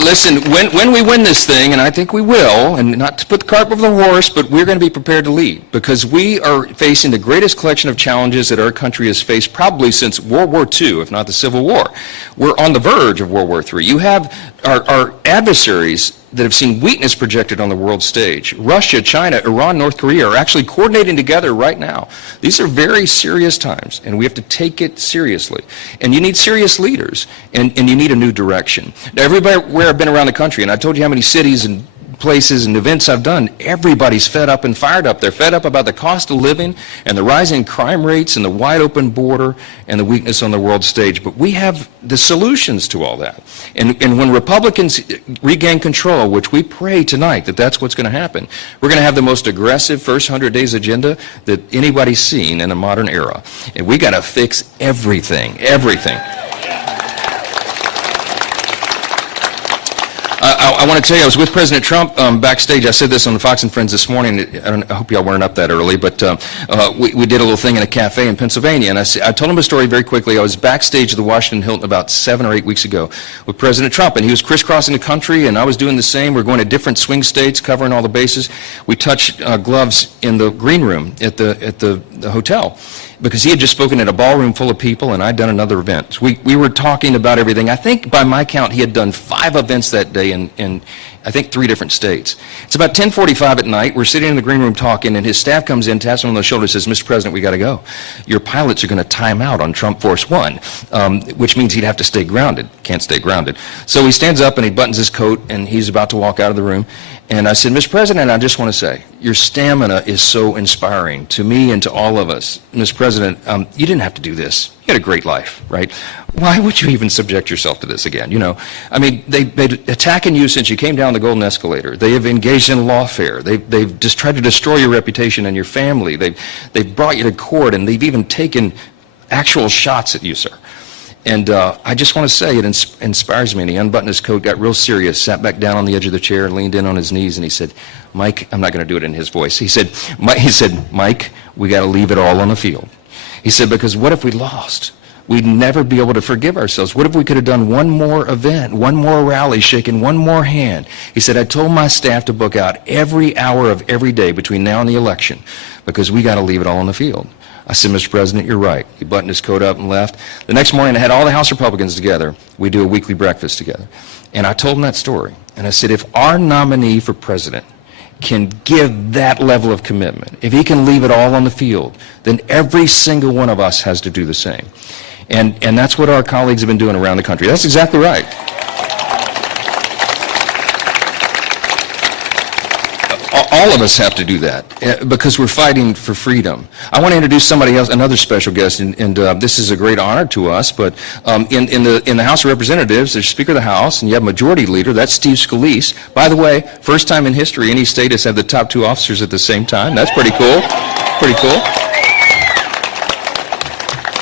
Listen, when we win this thing, and I think we will, and not to put the cart before the horse, but we're going to be prepared to lead, because we are facing the greatest collection of challenges that our country has faced probably since World War II, if not the Civil War. We're on the verge of World War III. You have our adversaries that have seen weakness projected on the world stage. Russia, China, Iran, North Korea are actually coordinating together right now. These are very serious times, and we have to take it seriously. And you need serious leaders, and you need a new direction. Now, everywhere I've been around the country, and I told you how many cities and places and events I've done, everybody's fed up and fired up. They're fed up about the cost of living and the rising crime rates and the wide open border and the weakness on the world stage. But we have the solutions to all that. And when Republicans regain control, which we pray tonight that that's what's going to happen, we're going to have the most aggressive first 100 days agenda that anybody's seen in a modern era. And we got to fix everything, everything. I want to tell you, I was with President Trump backstage. I said this on Fox and Friends this morning. I hope y'all weren't up that early, but we did a little thing in a cafe in Pennsylvania, and I told him a story very quickly. I was backstage at the Washington Hilton about 7 or 8 weeks ago with President Trump, and he was crisscrossing the country, and I was doing the same. We're going to different swing states, covering all the bases. We touched gloves in the green room at the hotel, because he had just spoken at a ballroom full of people, and I'd done another event. We were talking about everything. I think by my count, he had done 5 events that day in I think 3 different states. It's about 10:45 at night. We're sitting in the green room talking, and his staff comes in, taps him on the shoulder, and says, "Mr. President, we got to go. Your pilots are going to time out on Trump Force 1, which means he'd have to stay grounded. Can't stay grounded." So he stands up and he buttons his coat, and he's about to walk out of the room. And I said, "Mr. President, I just want to say, your stamina is so inspiring to me and to all of us. Mr. President, you didn't have to do this. You had a great life, right? Why would you even subject yourself to this again? You know, I mean, they've been attacking you since you came down the golden escalator. They have engaged in lawfare. They've just tried to destroy your reputation and your family. They've brought you to court, and they've even taken actual shots at you, sir. And I just want to say it inspires me." And he unbuttoned his coat, got real serious, sat back down on the edge of the chair, leaned in on his knees, and he said, "Mike," I'm not going to do it in his voice. He said, "Mike, we got to leave it all on the field." He said, "Because what if we lost? We'd never be able to forgive ourselves. What if we could have done one more event, one more rally, shaken one more hand?" He said, "I told my staff to book out every hour of every day between now and the election, because we got to leave it all on the field." I said, "Mr. President, you're right." He buttoned his coat up and left. The next morning, I had all the House Republicans together. We do a weekly breakfast together. And I told him that story. And I said, if our nominee for president can give that level of commitment, if he can leave it all on the field, then every single one of us has to do the same. And that's what our colleagues have been doing around the country. That's exactly right. All of us have to do that, because we're fighting for freedom. I want to introduce somebody else, another special guest, and this is a great honor to us. But in the House of Representatives, there's Speaker of the House, and you have Majority Leader. That's Steve Scalise. By the way, first time in history any state has had the top 2 officers at the same time. That's pretty cool. Pretty cool.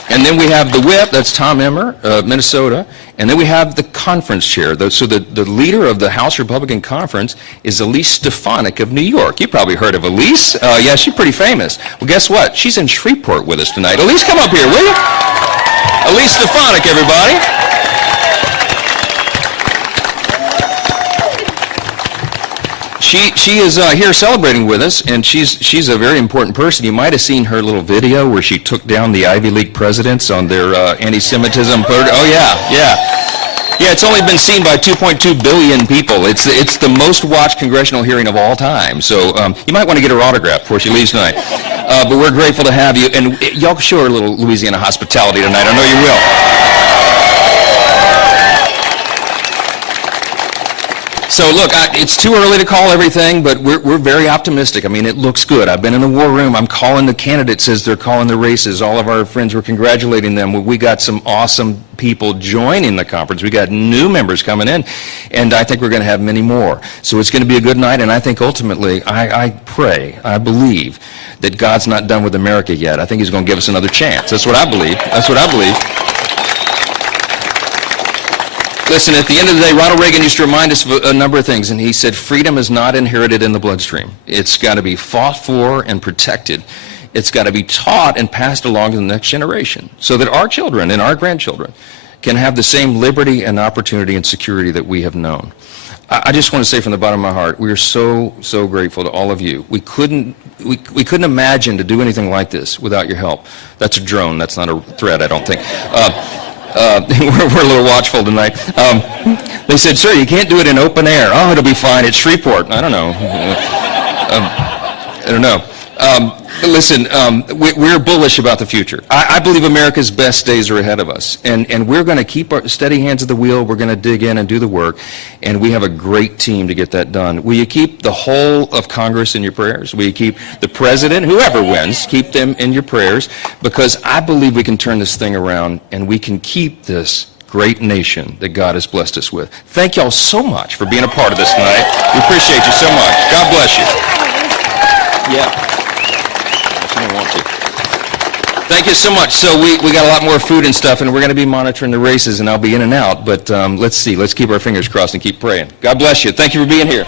And then we have the whip, that's Tom Emmer, Minnesota. And then we have the conference chair. So the leader of the House Republican Conference is Elise Stefanik of New York. You probably heard of Elise. Yeah, she's pretty famous. Well, guess what? She's in Shreveport with us tonight. Elise, come up here, will you? Elise Stefanik, everybody. She is here celebrating with us, and she's a very important person. You might have seen her little video where she took down the Ivy League presidents on their anti-Semitism. Oh yeah. It's only been seen by 2.2 billion people. It's the most watched congressional hearing of all time. So you might want to get her autograph before she leaves tonight. But we're grateful to have you, and y'all show her a little Louisiana hospitality tonight. I know you will. So look, it's too early to call everything, but we're very optimistic. I mean, it looks good. I've been in the war room. I'm calling the candidates as they're calling the races. All of our friends, we're congratulating them. We got some awesome people joining the conference. We got new members coming in, and I think we're going to have many more. So it's going to be a good night, and I think ultimately, I pray, I believe that God's not done with America yet. I think he's going to give us another chance. That's what I believe. That's what I believe. Listen, at the end of the day, Ronald Reagan used to remind us of a number of things, and he said freedom is not inherited in the bloodstream. It's got to be fought for and protected. It's got to be taught and passed along to the next generation so that our children and our grandchildren can have the same liberty and opportunity and security that we have known. I just want to say from the bottom of my heart, we are so grateful to all of you. We couldn't imagine to do anything like this without your help. That's a drone. That's not a threat, I don't think. We're a little watchful tonight. They said, sir, you can't do it in open air. Oh, it'll be fine. It's Shreveport. I don't know. I don't know. Listen, we're bullish about the future. I believe America's best days are ahead of us. And we're going to keep our steady hands at the wheel. We're going to dig in and do the work. And we have a great team to get that done. Will you keep the whole of Congress in your prayers? Will you keep the president, whoever wins, keep them in your prayers? Because I believe we can turn this thing around and we can keep this great nation that God has blessed us with. Thank y'all so much for being a part of this tonight. We appreciate you so much. God bless you. Yeah. I want to. Thank you so much. So we got a lot more food and stuff, and we're going to be monitoring the races, and I'll be in and out. But let's see. Let's keep our fingers crossed and keep praying. God bless you. Thank you for being here.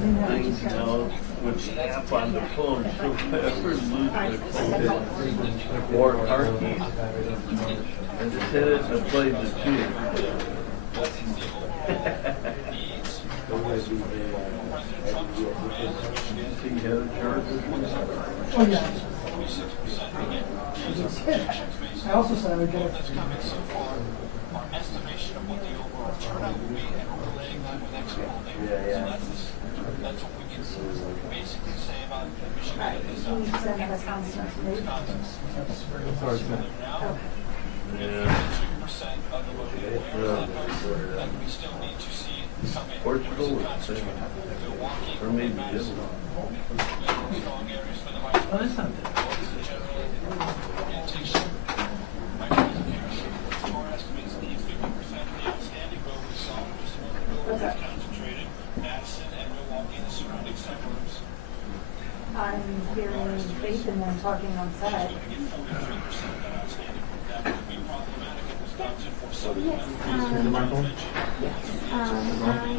know, would tap on the phone so fast or lose their more heartbeat. And just hit it and play the tune. Oh, yeah. I also said I would get it. Yeah. Portugal was the same. Or maybe Italy. Oh, that's not bad. I'm hearing faith in them talking on set. Yes.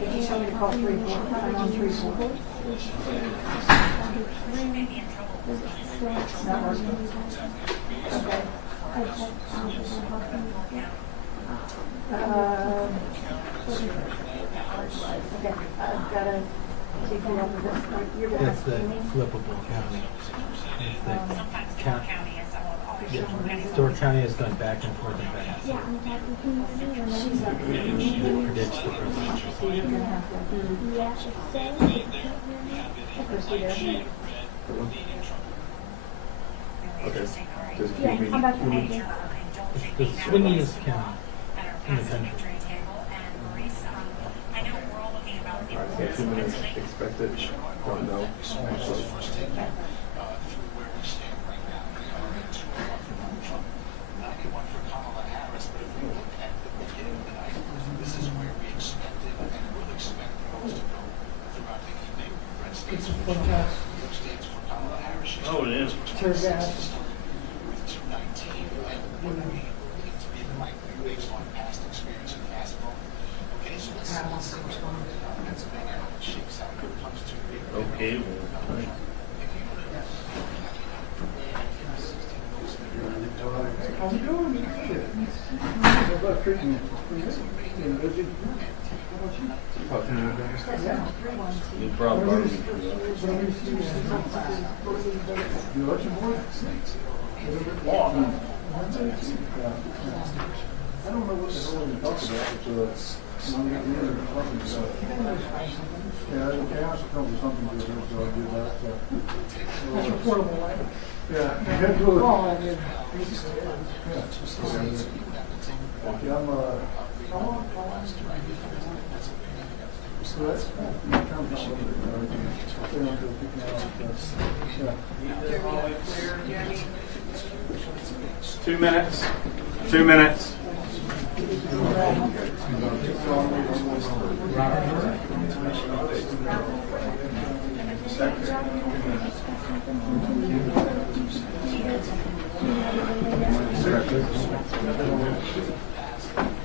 If you tell me to call 344, I'm on 344. It's not working. Okay. Okay, I've got to take you off of this. You're going to That's the flippable county. It's the county. Door County has gone back and forth and back. Yeah, I'm talking to you. It predicts the presidential. So you're going to have to. Yeah, Okay. Just yeah, keep me. I'm about to add you. It's the swingiest county in the country. Alright, so 2 minutes expected. Don't know. It's one gas. Oh, it is. Tear gas. Okay, well, How's it going? How about treatment? You busy? About 10 minutes. you probably. You election board? I don't know what the hell we're talking about, but yeah, the gas comes with something to it, so I'll do that. That's a portable light. Yeah. Yeah, I'm, so that's kind of yeah. 2 minutes. 2 minutes.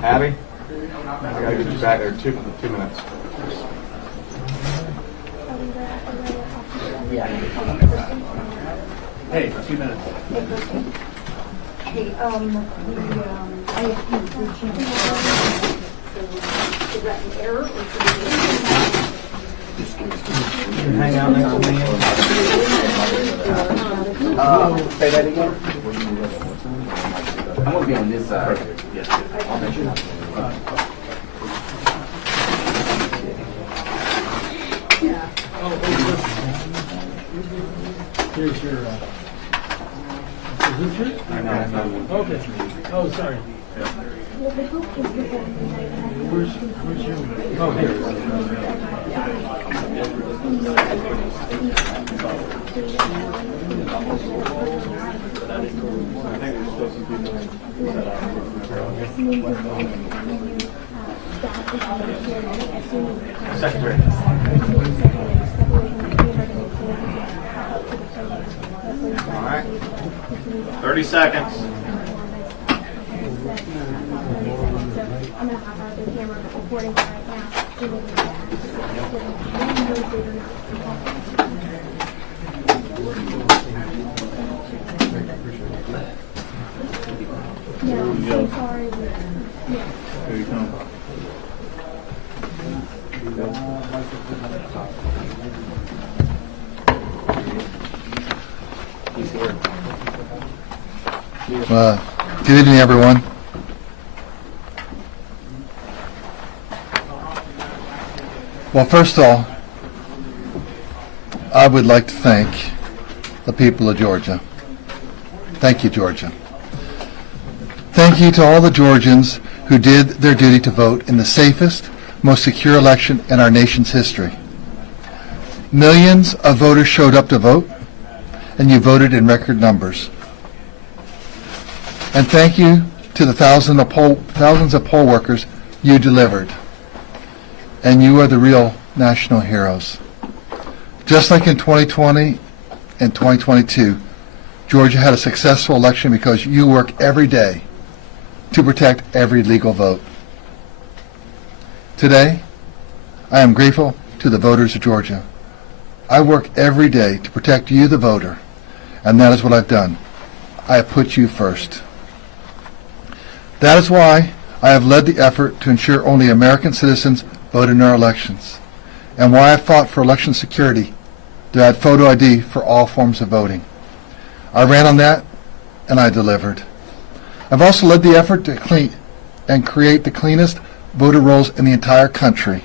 Abby, I gotta get you back there. 2 minutes. Hey, 2 minutes. Hey, I have to change. So, is that an error or You can hang out next to me. Say that again. I'm gonna be on this side. I'll make sure. Here's your. Is this yours? Okay. Oh, sorry. Where's your? Oh, Secretary. All right. 30 seconds. I'm going to have the camera recording right now. Here you come. Good evening, everyone. Well, first of all, I would like to thank the people of Georgia. Thank you, Georgia. Thank you to all the Georgians who did their duty to vote in the safest, most secure election in our nation's history. Millions of voters showed up to vote, and you voted in record numbers. And thank you to the thousands of poll workers you delivered. And you are the real national heroes. Just like in 2020 and 2022, Georgia had a successful election because you work every day to protect every legal vote. Today, I am grateful to the voters of Georgia. I work every day to protect you, the voter, and that is what I've done. I have put you first. That is why I have led the effort to ensure only American citizens vote in our elections, and why I fought for election security to add photo ID for all forms of voting. I ran on that, and I delivered. I've also led the effort to clean and create the cleanest voter rolls in the entire country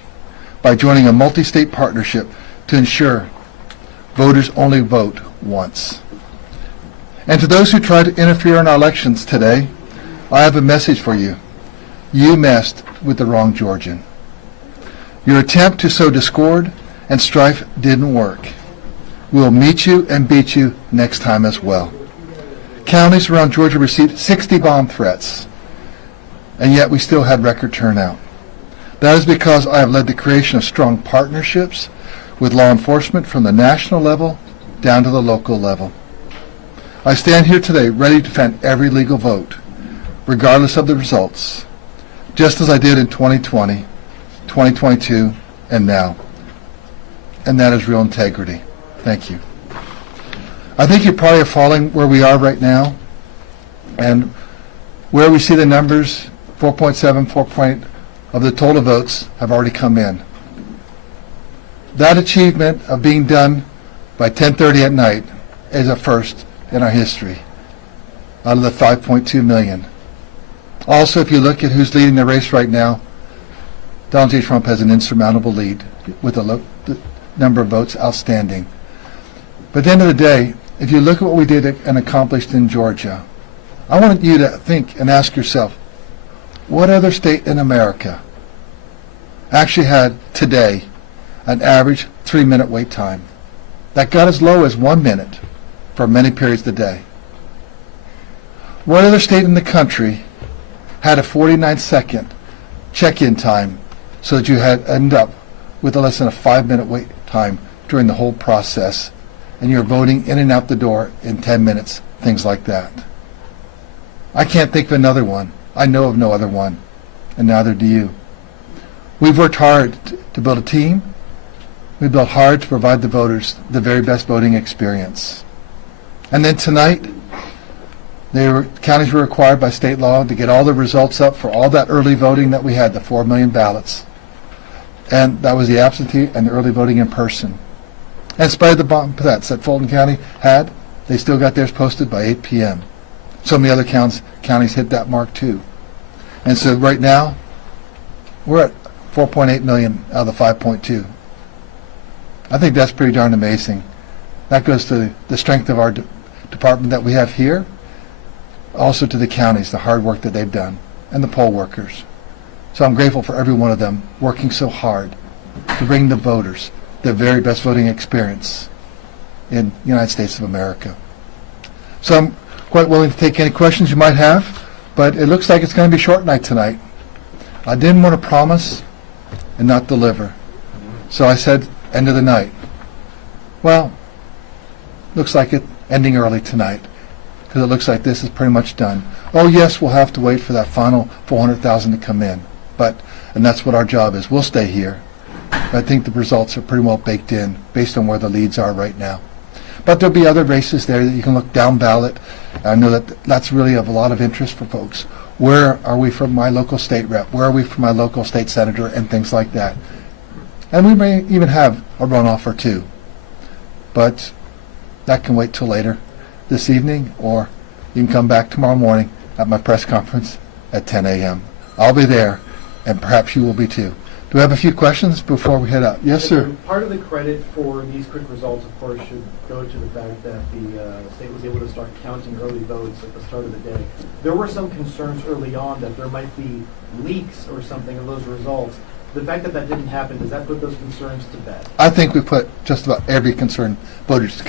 by joining a multi-state partnership to ensure voters only vote once. And to those who try to interfere in our elections today, I have a message for you. You messed with the wrong Georgian. Your attempt to sow discord and strife didn't work. We'll meet you and beat you next time as well. Counties around Georgia received 60 bomb threats, and yet we still had record turnout. That is because I have led the creation of strong partnerships with law enforcement from the national level down to the local level. I stand here today ready to defend every legal vote, regardless of the results, just as I did in 2020, 2022, and now. And that is real integrity. Thank you. I think you probably are following where we are right now, and where we see the numbers, 4.7 of the total votes have already come in. That achievement of being done by 10:30 at night is a first in our history, out of the 5.2 million. Also, if you look at who's leading the race right now, Donald J. Trump has an insurmountable lead with the number of votes outstanding. But at the end of the day, if you look at what we did and accomplished in Georgia, I want you to think and ask yourself, what other state in America actually had today an average 3-minute wait time that got as low as 1 minute for many periods of the day? What other state in the country had a 49-second check-in time so that you had end up with less than a 5-minute wait time during the whole process, and you're voting in and out the door in 10 minutes, things like that? I can't think of another one. I know of no other one, and neither do you. We've worked hard to build a team. We built hard to provide the voters the very best voting experience. And then tonight, counties were required by state law to get all the results up for all that early voting that we had, the 4 million ballots. And that was the absentee and the early voting in person. And in spite of the bomb threats that Fulton County had, they still got theirs posted by 8 p.m. So many other counties hit that mark too. And so right now, we're at 4.8 million out of the 5.2. I think that's pretty darn amazing. That goes to the strength of our department that we have here, also to the counties, the hard work that they've done, and the poll workers. So I'm grateful for every one of them working so hard to bring the voters the very best voting experience in the United States of America. So I'm quite willing to take any questions you might have, but it looks like it's going to be a short night tonight. I didn't want to promise and not deliver. So I said, end of the night. Well, looks like it ending early tonight, because it looks like this is pretty much done. Oh yes, we'll have to wait for that final 400,000 to come in, and that's what our job is. We'll stay here I think the results are pretty well baked in based on where the leads are right now. But there'll be other races there that you can look down ballot. I know that that's really of a lot of interest for folks. Where are we from my local state rep? Where are we from my local state senator? And things like that. And we may even have a runoff or two. But that can wait till later this evening, or you can come back tomorrow morning at my press conference at 10 a.m. I'll be there, and perhaps you will be too. Do we have a few questions before we head out? Yes, sir. Part of the credit for these quick results, of course, should go to the fact that the state was able to start counting early votes at the start of the day. There were some concerns early on that there might be leaks or something of those results. The fact that that didn't happen, does that put those concerns to bed? I think we put just about every concern voters.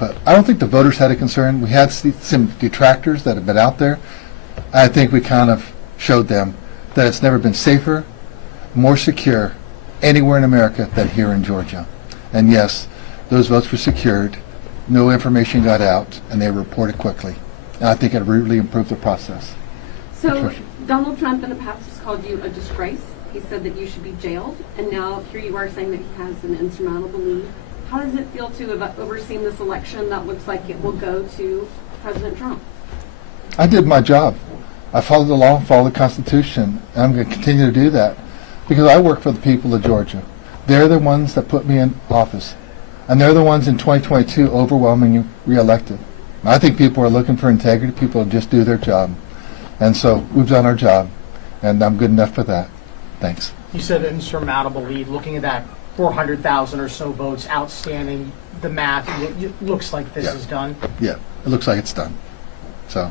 But I don't think the voters had a concern. We had some detractors that have been out there. I think we kind of showed them that it's never been safer, more secure anywhere in America than here in Georgia. And yes, those votes were secured, no information got out, and they were reported quickly. And I think it really improved the process. So Patricia. Donald Trump in the past has called you a disgrace. He said that you should be jailed, and now here you are saying that he has an insurmountable lead. How does it feel to have overseen this election that looks like it will go to President Trump? I did my job. I followed the law, followed the Constitution, and I'm going to continue to do that because I work for the people of Georgia. They're the ones that put me in office, and they're the ones in 2022 overwhelmingly reelected. I think people are looking for integrity. People just do their job, and so we've done our job, and I'm good enough for that. Thanks. You said an insurmountable lead. Looking at that 400,000 or so votes outstanding, the math, it looks like this is done. Yeah, it looks like it's done. So,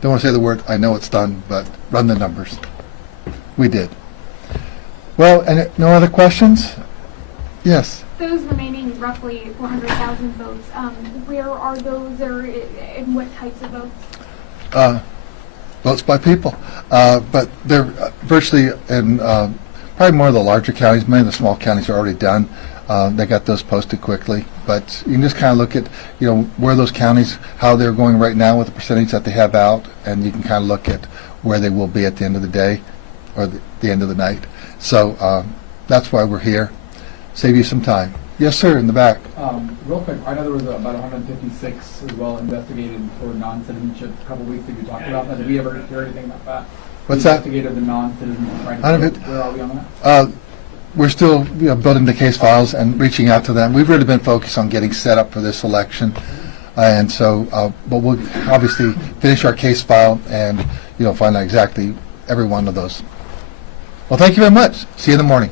don't want to say the word, I know it's done, but run the numbers. We did. Well, and no other questions? Yes. Those remaining roughly 400,000 votes, where are those, or in what types of votes? Votes by people. But they're virtually in probably more of the larger counties. Many of the small counties are already done. They got those posted quickly. But you can just kind of look at, where those counties, how they're going right now with the percentage that they have out, and you can kind of look at where they will be at the end of the day or the end of the night. So that's why we're here. Save you some time. Yes, sir, in the back. Real quick, I know there was about 156 as well investigated for non-citizenship a couple weeks ago. You talked about that. Did we ever hear anything about that? What's that? Investigated the non-citizens. Where are we on that? We're still building the case files and reaching out to them. We've really been focused on getting set up for this election. And so, but we'll obviously finish our case file and, find out exactly every one of those. Well, thank you very much. See you in the morning.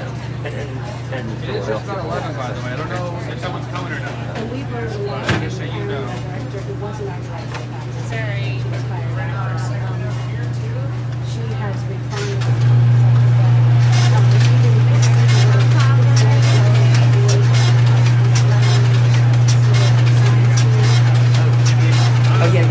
It's just about 11, by the way. I don't know if someone's coming or not. Just so you know. Sorry. She has refined. Oh, yeah.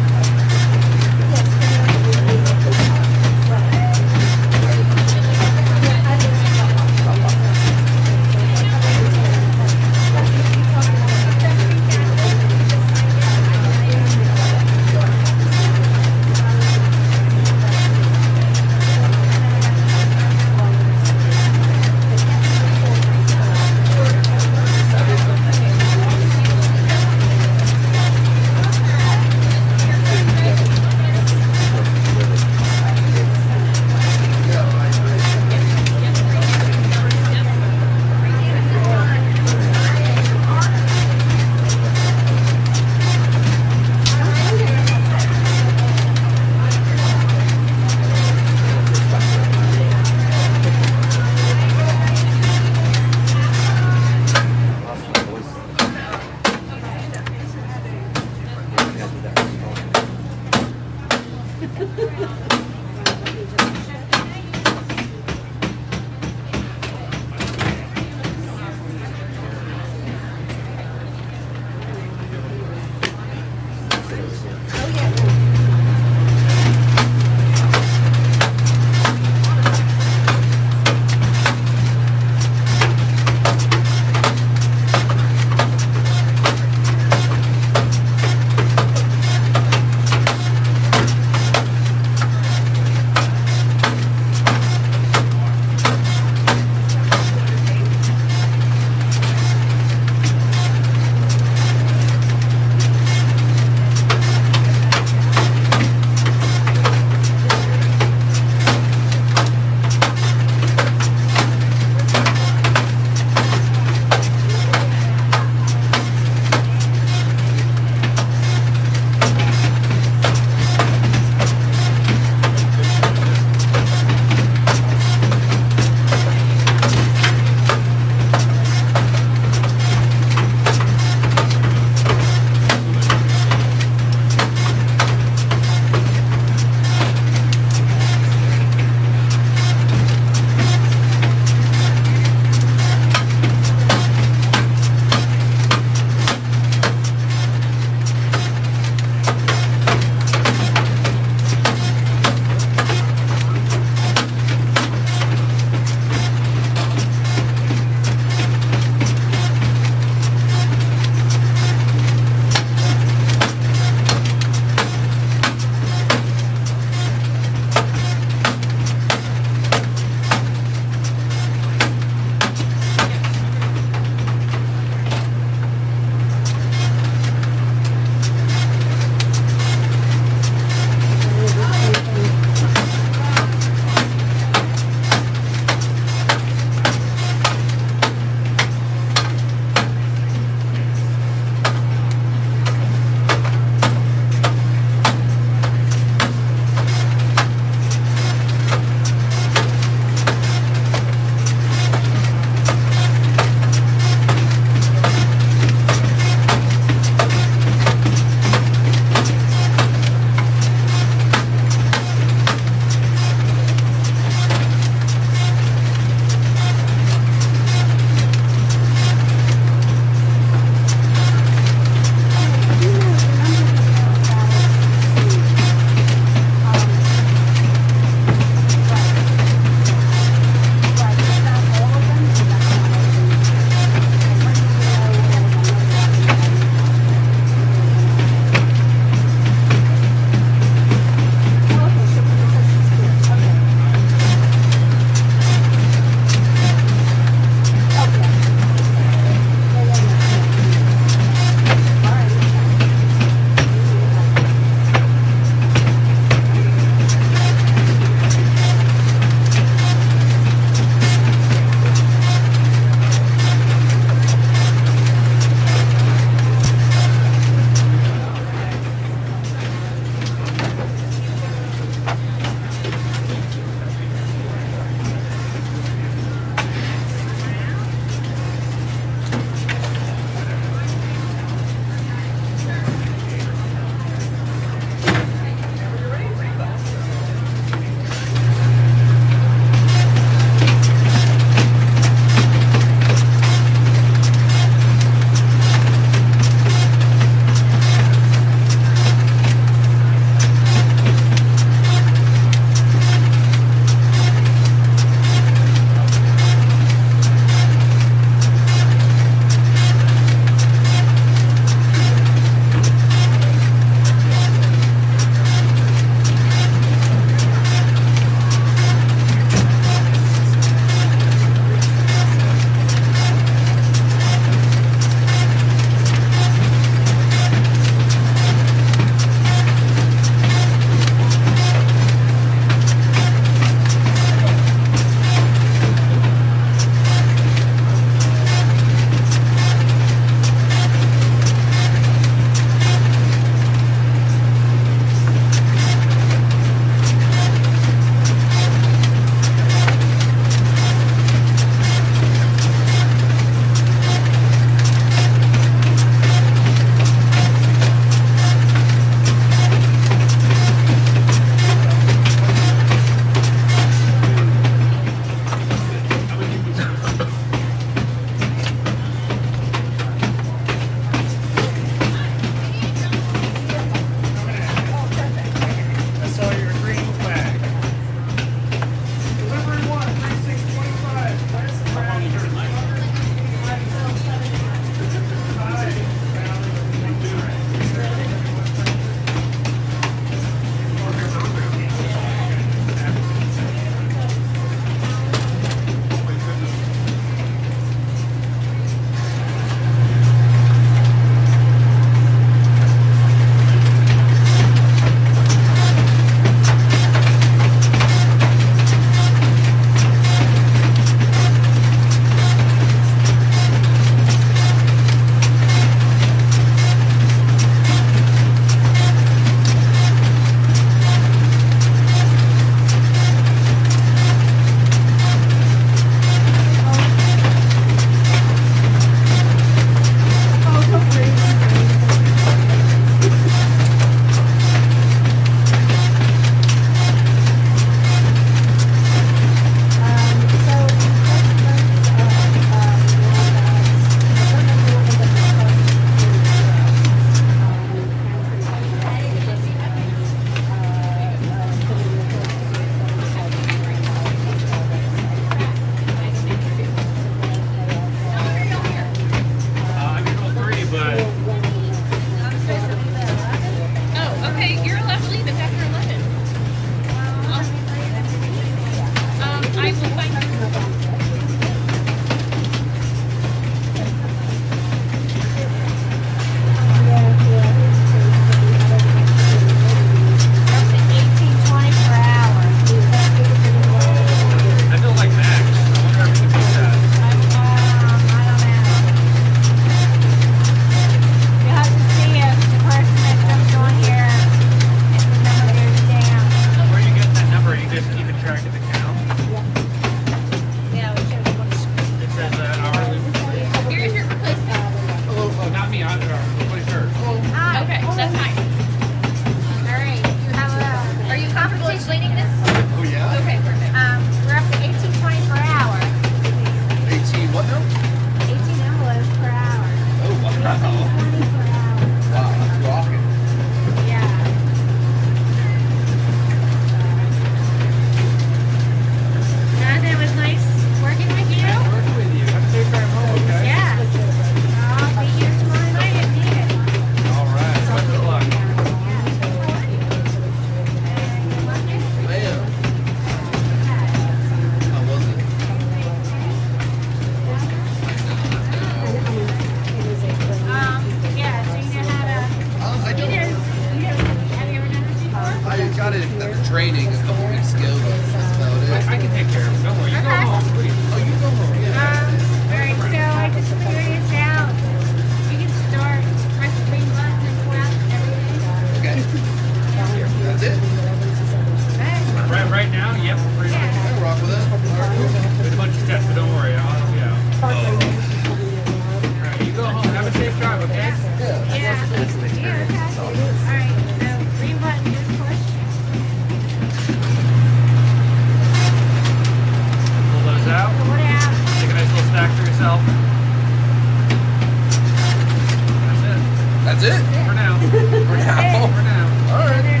That's it? For now. For now. For now. All right. Yeah,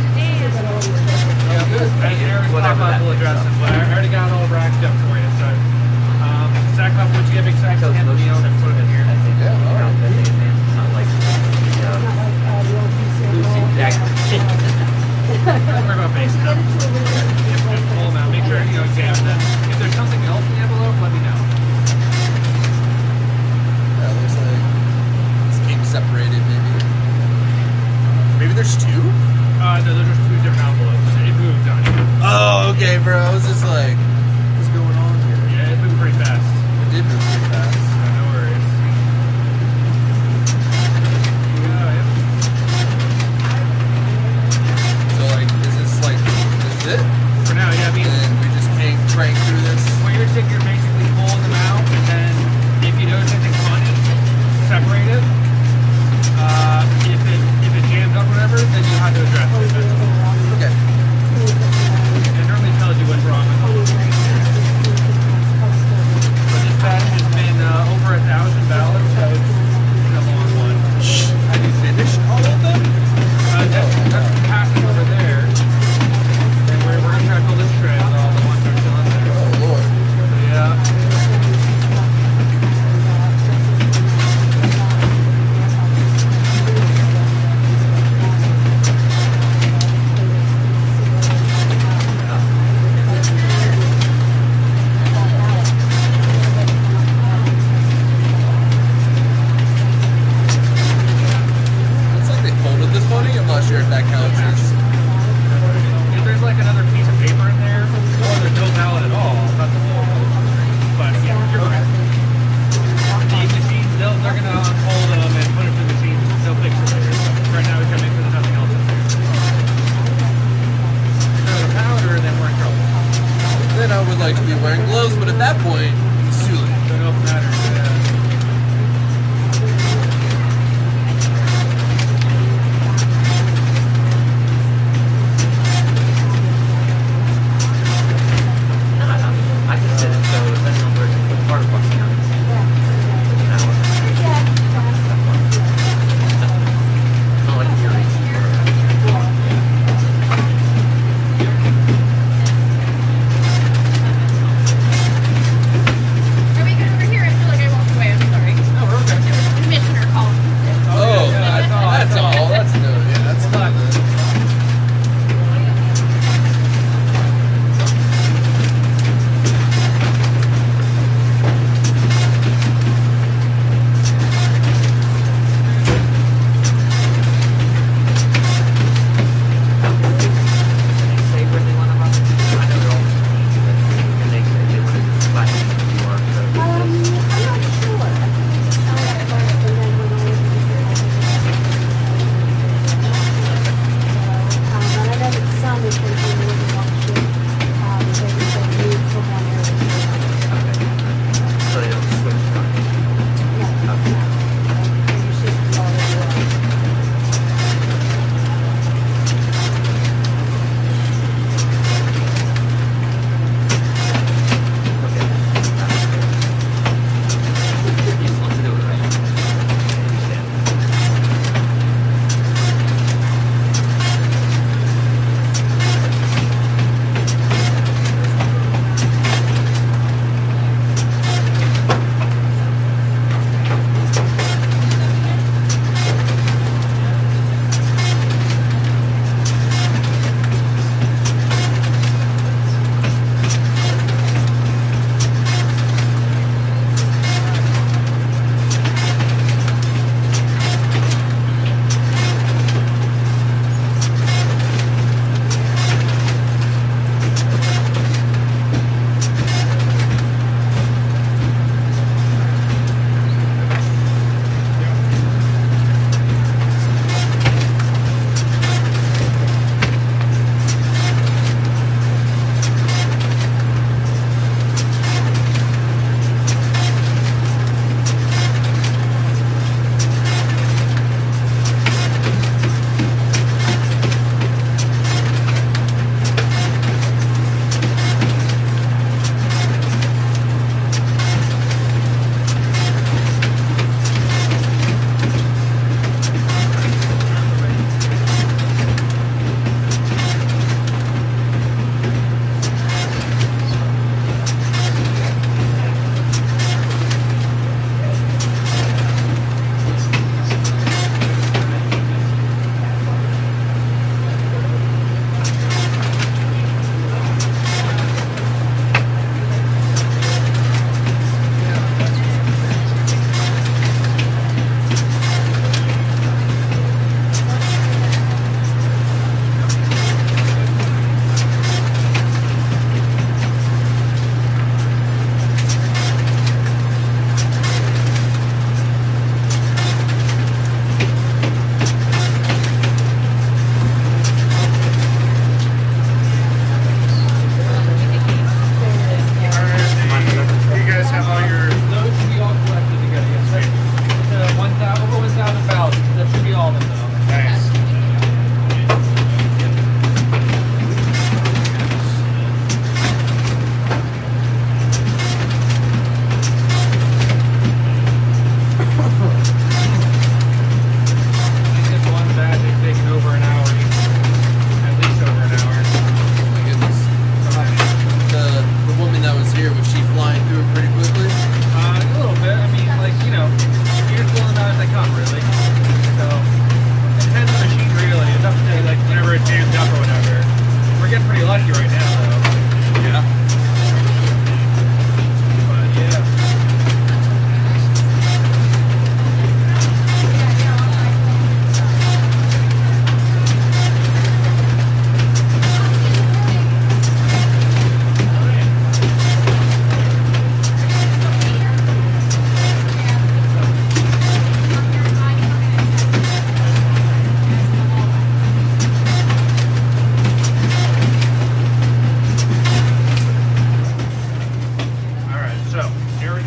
good. Aaron's pop-up will address it, but I already got it all racked up for you. So, Zach, would you give exact 10 meals and put it in here? Yeah, all right. Not like Lucy Jackson. Don't worry about base now. Just pull them out. Make sure you examine them. If there's something else in the envelope, let me know. That looks like this came separated, maybe. Maybe there's two? No, there's just two different envelopes. It moved on you. Oh, okay, bro. I was just like,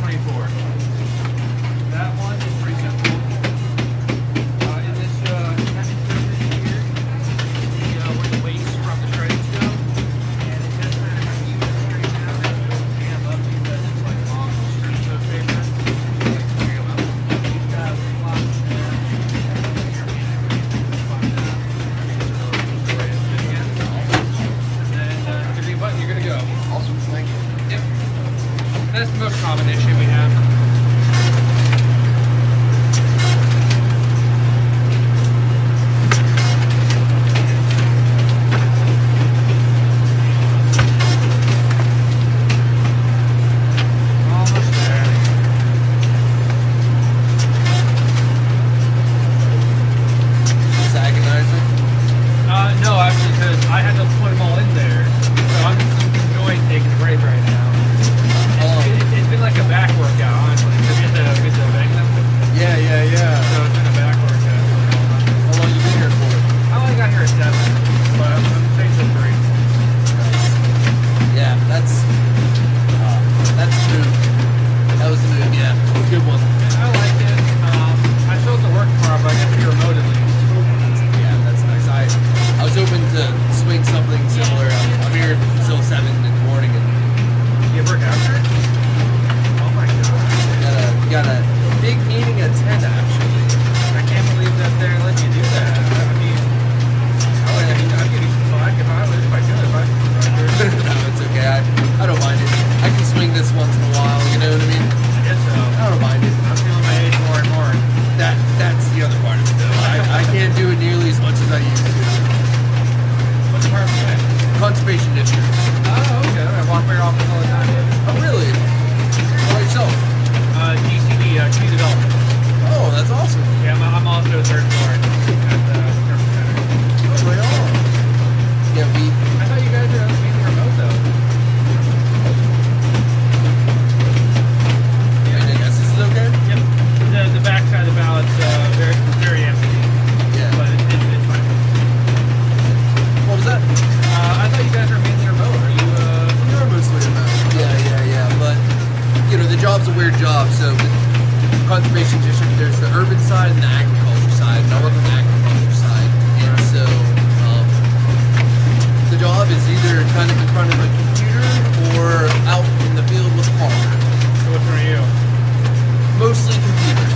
24. That one is pretty simple. In this heavy surface here, see where the waste from the shredding go, and it just kind of even straight down and above you because it's like long strips of paper. Like clear them up. You've got lots there. Button, you're good to go. Awesome, thank you. Yep. That's the most common issue we have. Almost there. It's agonizing. No, actually, because I had to put them all in there. So I'm enjoying taking a break right now. It's been like a back workout, honestly. Because you have to bang them. Yeah. So it's been a back workout. How long you been here for? I only got here at 7, but I'm taking 3. Yeah, that's the move. That was the move, yeah. Good one. I like it. I still have to work tomorrow, but I get to be remote at least. Yeah, that's nice. I was hoping to swing something similar. I'm here until 7 in the morning, and You work after? Oh my god. got a big meeting at 10 actually. I can't believe that they're letting you do that. I mean, I'd give you some slack if I was quite good if I was No, it's okay. I don't mind it. I can swing this once in a while. You know what I mean? I guess so. I don't mind it. I'm feeling my age more and more. That's the other part of it though. I can't do it nearly as much as I used to. What's the part of it? Conservation district. Oh, okay. I walk by your office all the time. Oh, really? How about yourself? DCD, community development. Oh, that's awesome. Yeah, I'm also a third floor at the service center. Oh, right on. Yeah, I thought you guys were mainly remote though. I guess this is okay? Yep. The back side of the ballot's very, very empty. Yeah. But it's fine. What was that? I thought you guys were mainly remote. Are you, We are mostly remote. Yeah. But, the job's a weird job. So, the conservation district, there's the urban side and the agriculture side. And I work on the agriculture side. And so, the job is either kind of in front of a computer or out in the field with a car. So which one are you? Mostly computer.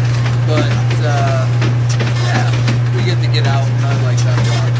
But, yeah, we get to get out, and I like that a lot.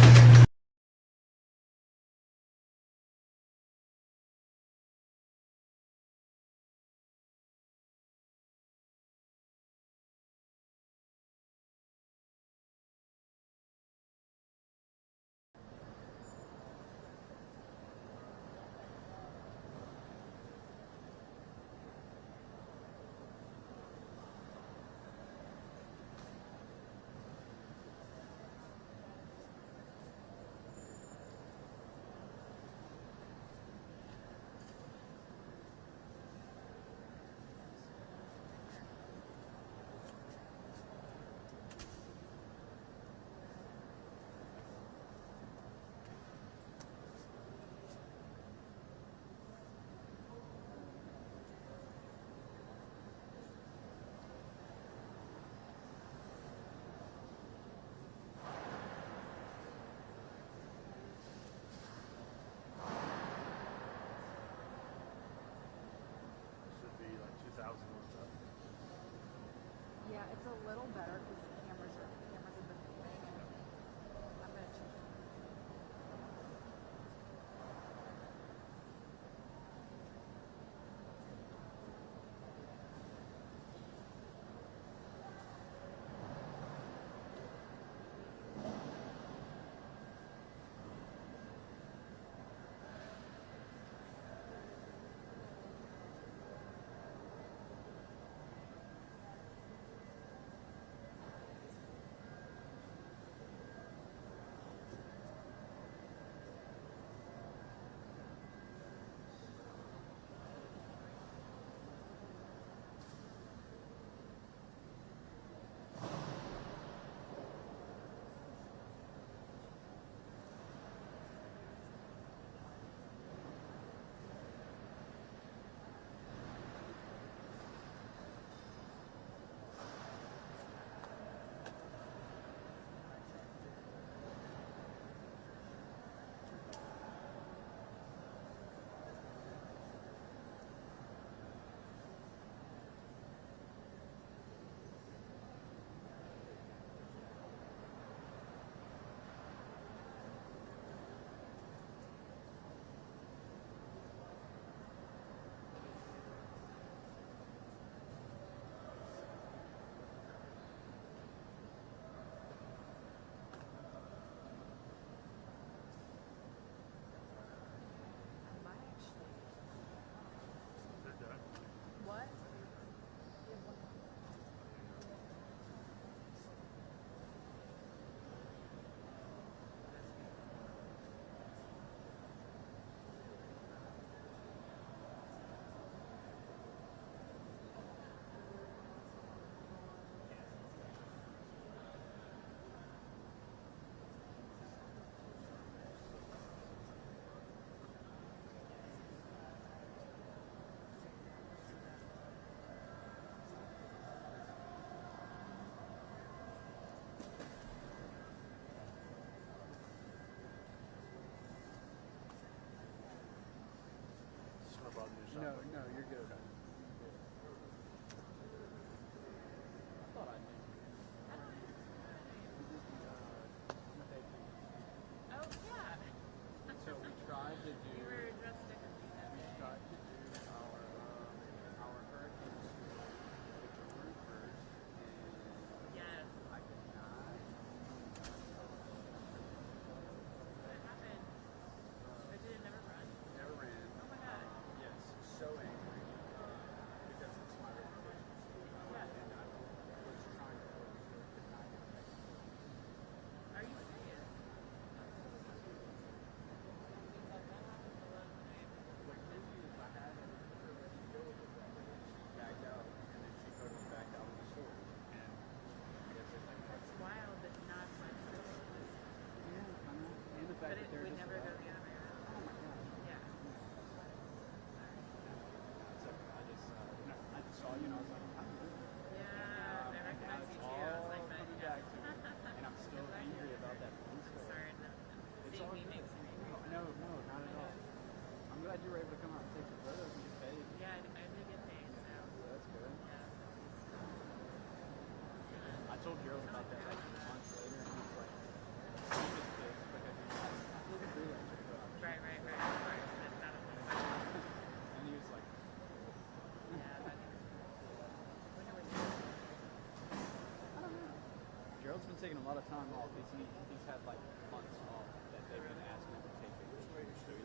taking a lot of time off. He's had like months off that they've been asking him to take vacation. So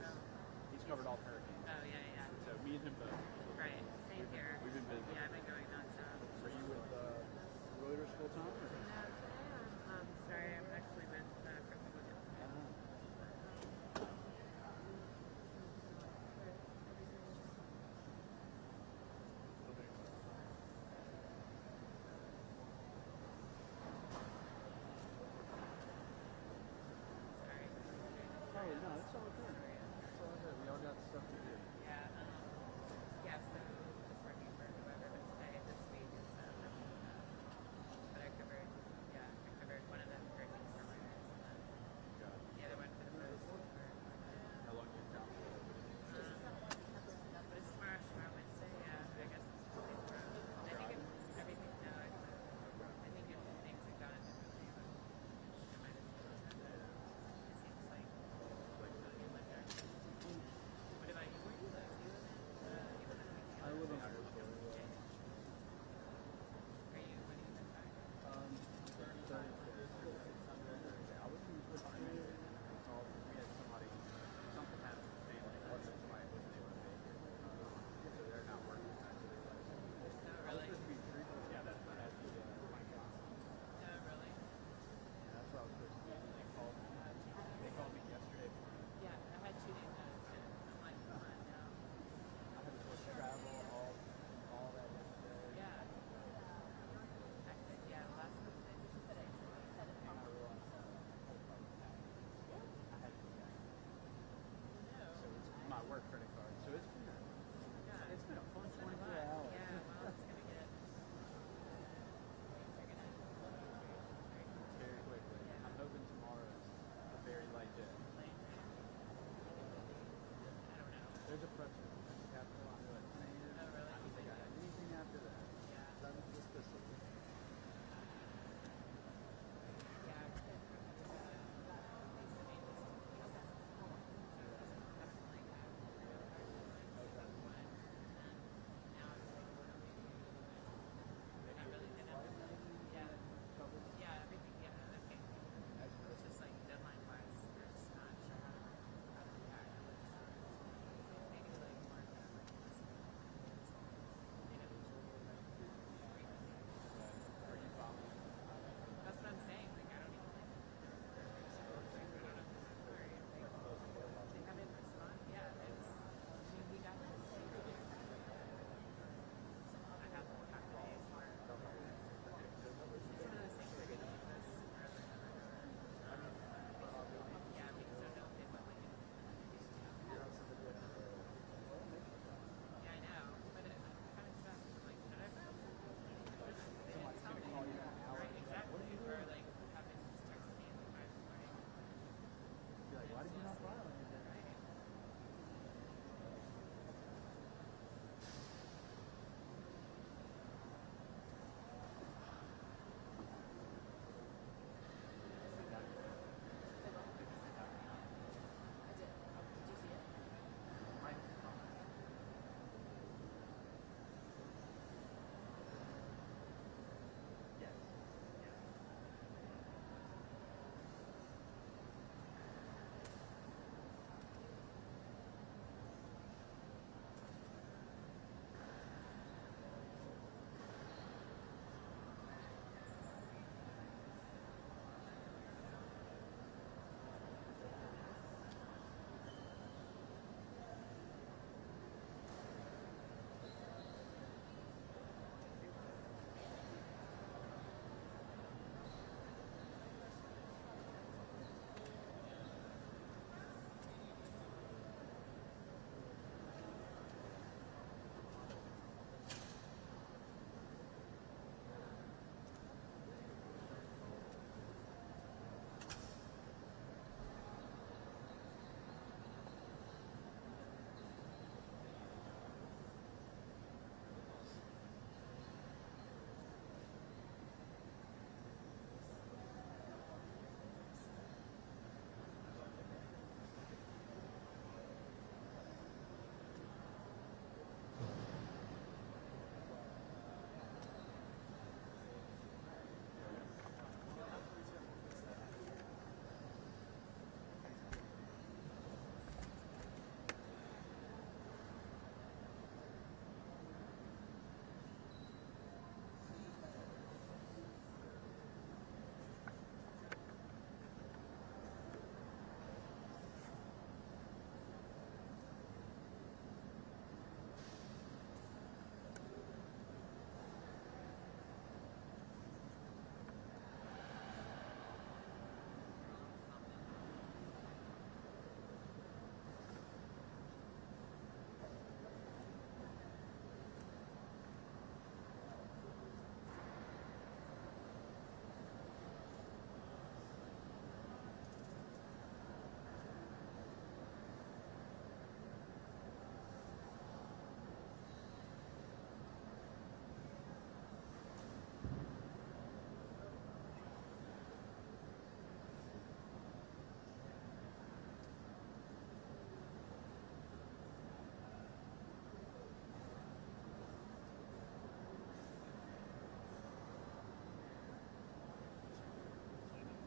he's covered all the hurricanes. Oh, yeah. So me and him both. Right. Same here. We've been busy. Yeah, I've been going nonstop. Are you with Reuters full time? No, today sorry, I'm actually with Republican. Oh, no, it's all good. It's all good. We all got stuff to do. Yeah,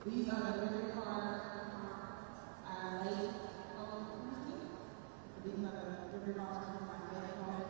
These are the very cards I laid these are the very cards I laid on.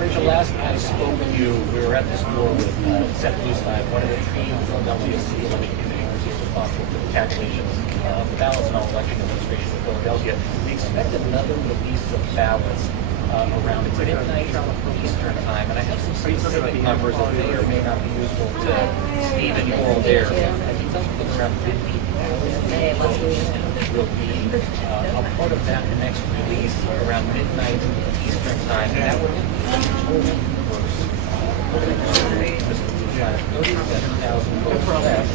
Rachel, last I spoke with you, we were at the store with Seth Bluestein, one of the three Philadelphia city elected committees responsible for the tabulations of the ballots and all election administration in Philadelphia. We expected another release of ballots around midnight Eastern time, and I have some pretty specific numbers that may or may not be useful to Steve and Coral there. I can tell you it's around 50,000 will be a part of that next release around midnight Eastern time, and that would be total numbers. We're going to survey Mr. Bluestein 37,000 votes less.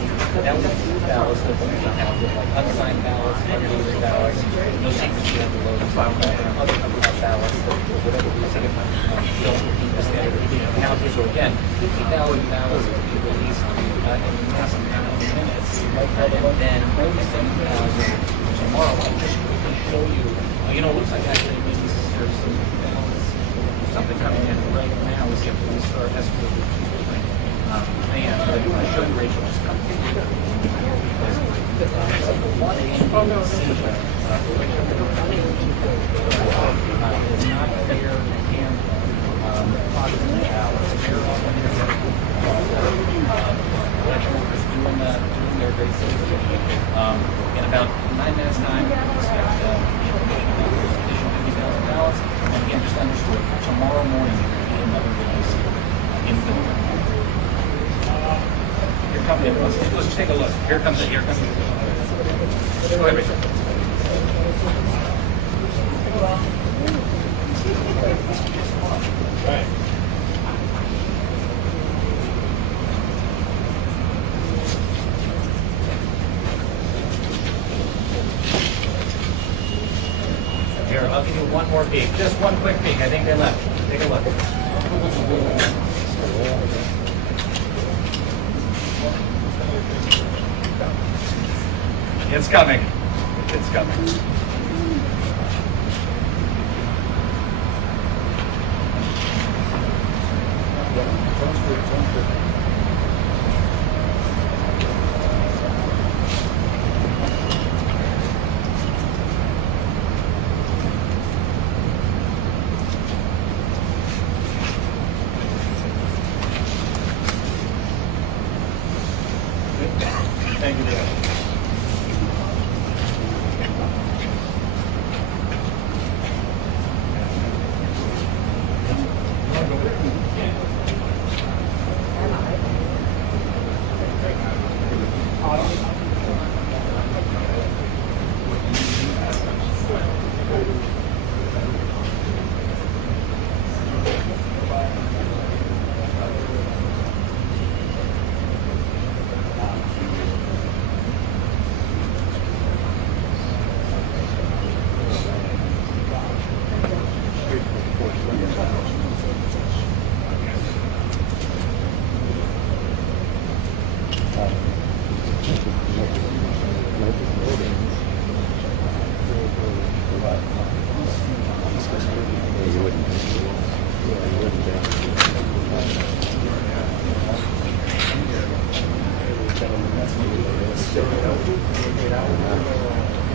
That would include ballots that will be counted, like unsigned ballots, undated ballots, no secrecy envelopes, other ballots that, for whatever reason, don't meet the standard of being counted. So again, 50,000 ballots to be released in less than minutes, and then 37,000 tomorrow. I'll just quickly show you. You know, it looks like actually there's some ballots, something coming in right now. We see we start escalating man, but I do want to show you, Rachel, just come here. One agency is not there and positive ballots. They're on election workers doing their great thing. In about 9 minutes' time, we expect the information about those additional 50,000 ballots. And again, just underscore, tomorrow morning there will be another release in Philadelphia. Here comes it. Let's take a look. Here comes it. Here comes it. Go ahead, Rachel. Right. Here, I'll give you one more peek. Just one quick peek. I think they left. Take a look. It's coming. It's coming. Thank you, David.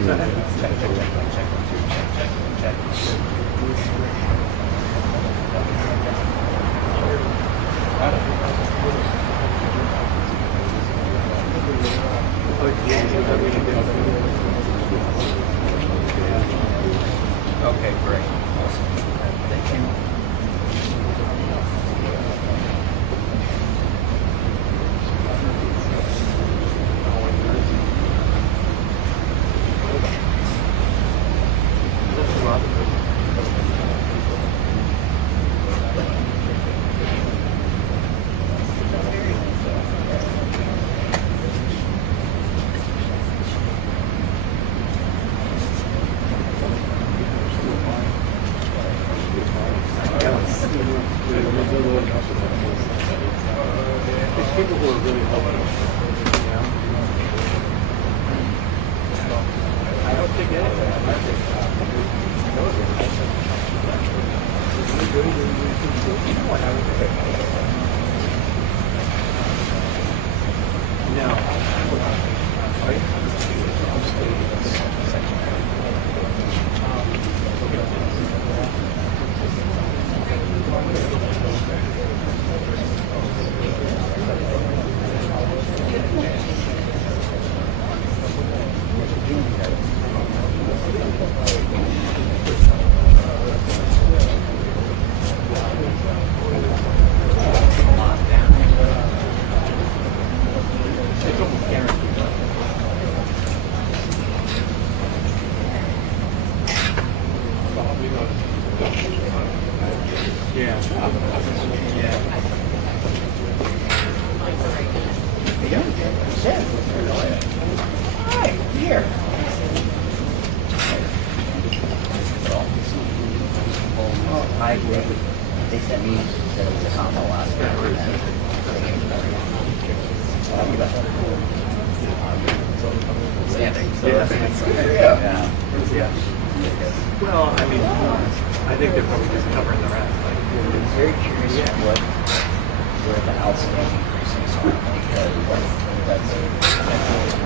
Okay, great. Awesome. Thank you. It's people who are really helping us. I don't think I agree. They sent me that it was a combo last year. Standing. So yeah. Well, I mean, I think they're probably just covering the rest. Like, I'm very curious where the outstanding precincts are, because that's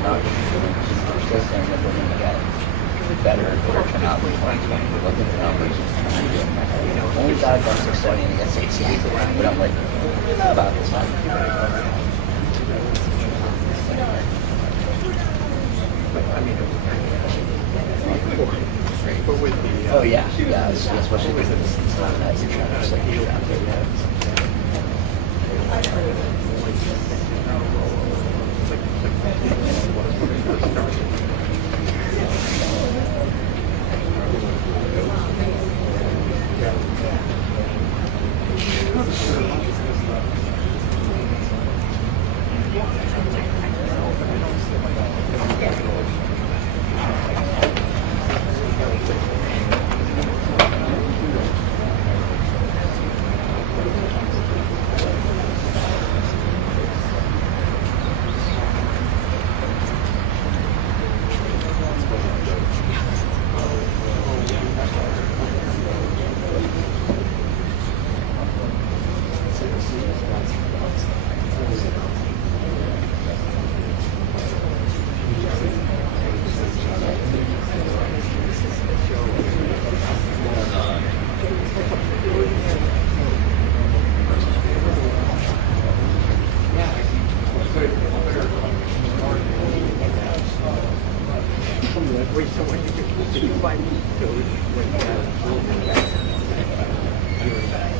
not we're still saying that we're going to get better turnout in 2020. We're looking at the numbers. Only died by 670 against 68, but I'm like, what is that about this one? I mean, but with the oh yeah, especially with it's not that you're trying to just like you're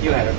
You had a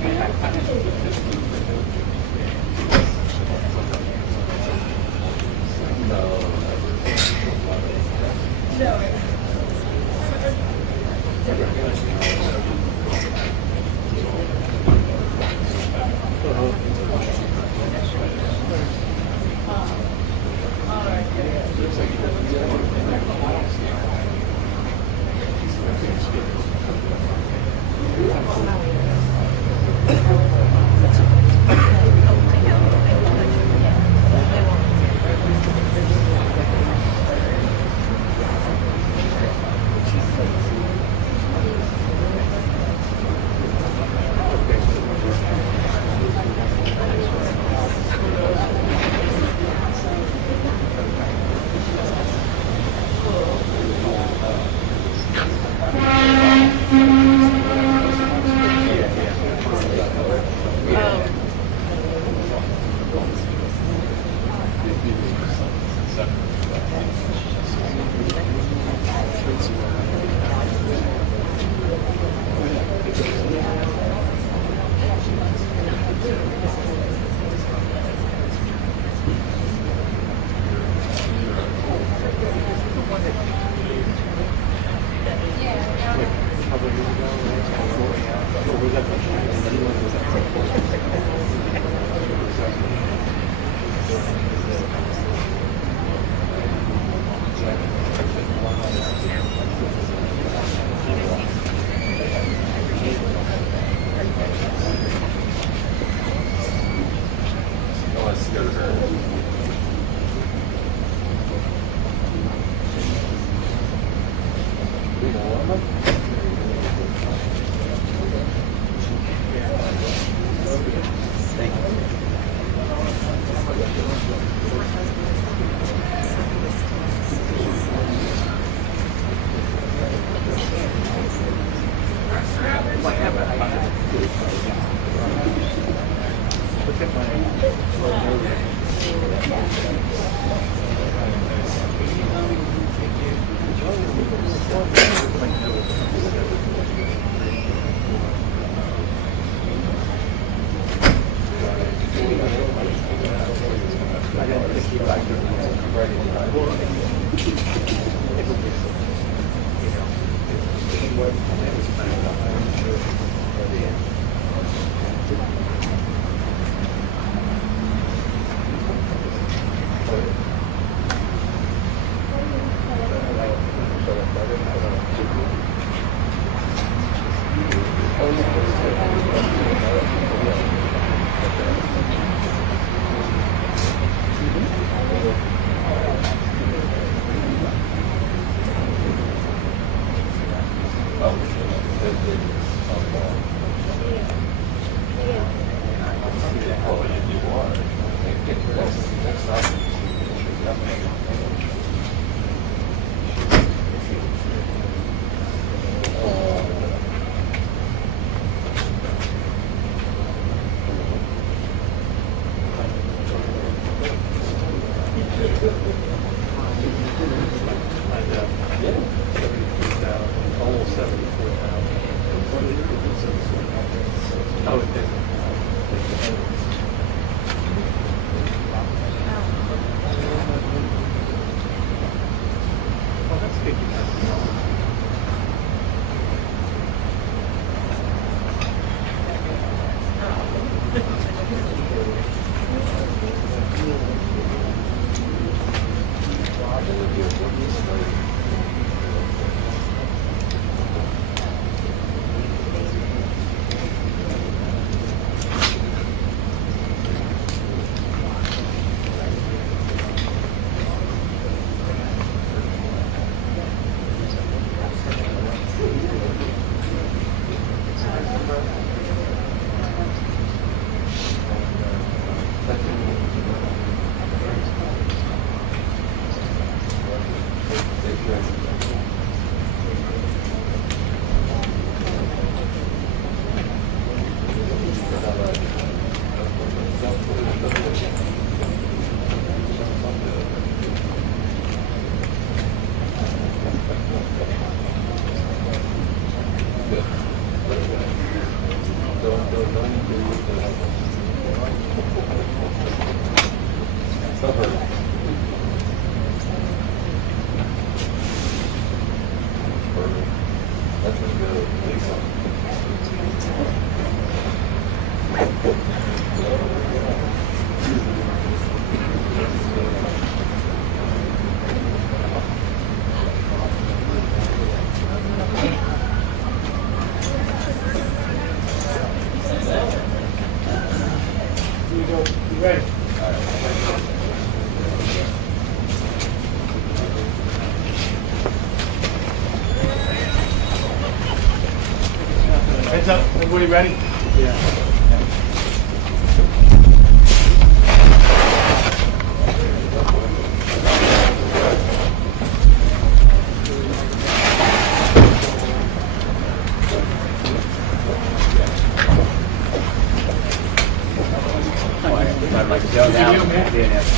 Heads up, everybody ready? Yeah.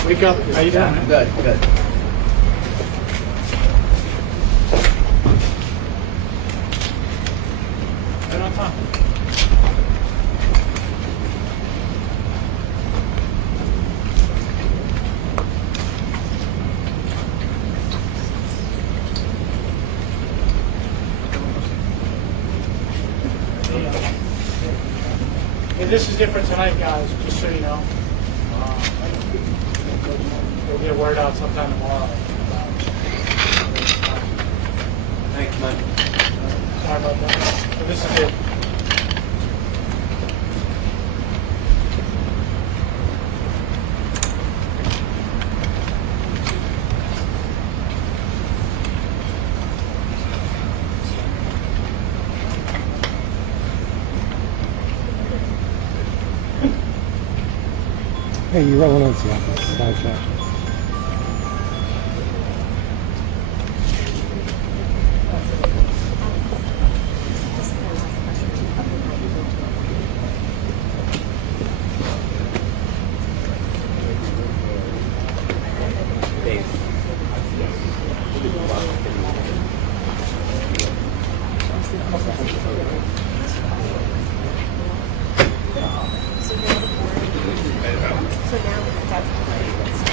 Wake up. How you doing? Good, good. Right on top. And this is different tonight, guys, just so you know. We'll get word out sometime tomorrow. Thanks, man. Sorry about that. But this is it. Hey, you rolling on the office. Side shot.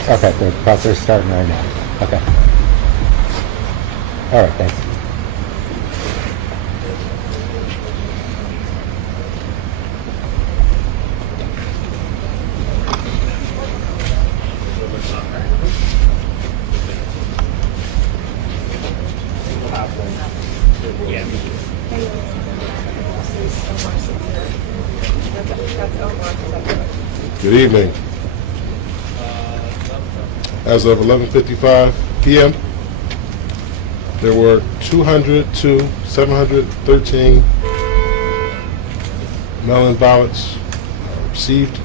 Okay, the processor's starting right now. Okay. All right, thanks. Good evening. As of 11:55 p.m., there were 713 mail-in ballots received.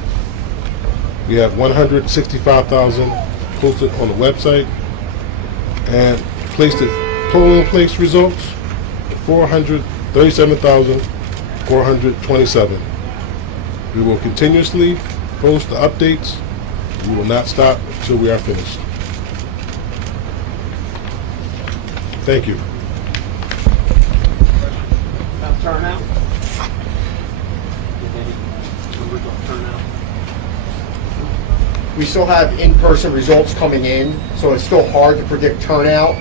We have 165,000 posted on the website, and placed at polling place results 437,427. We will continuously post the updates. We will not stop until we are finished. Thank you. About turnout? Numbers of turnout? We still have in-person results coming in, so it's still hard to predict turnout.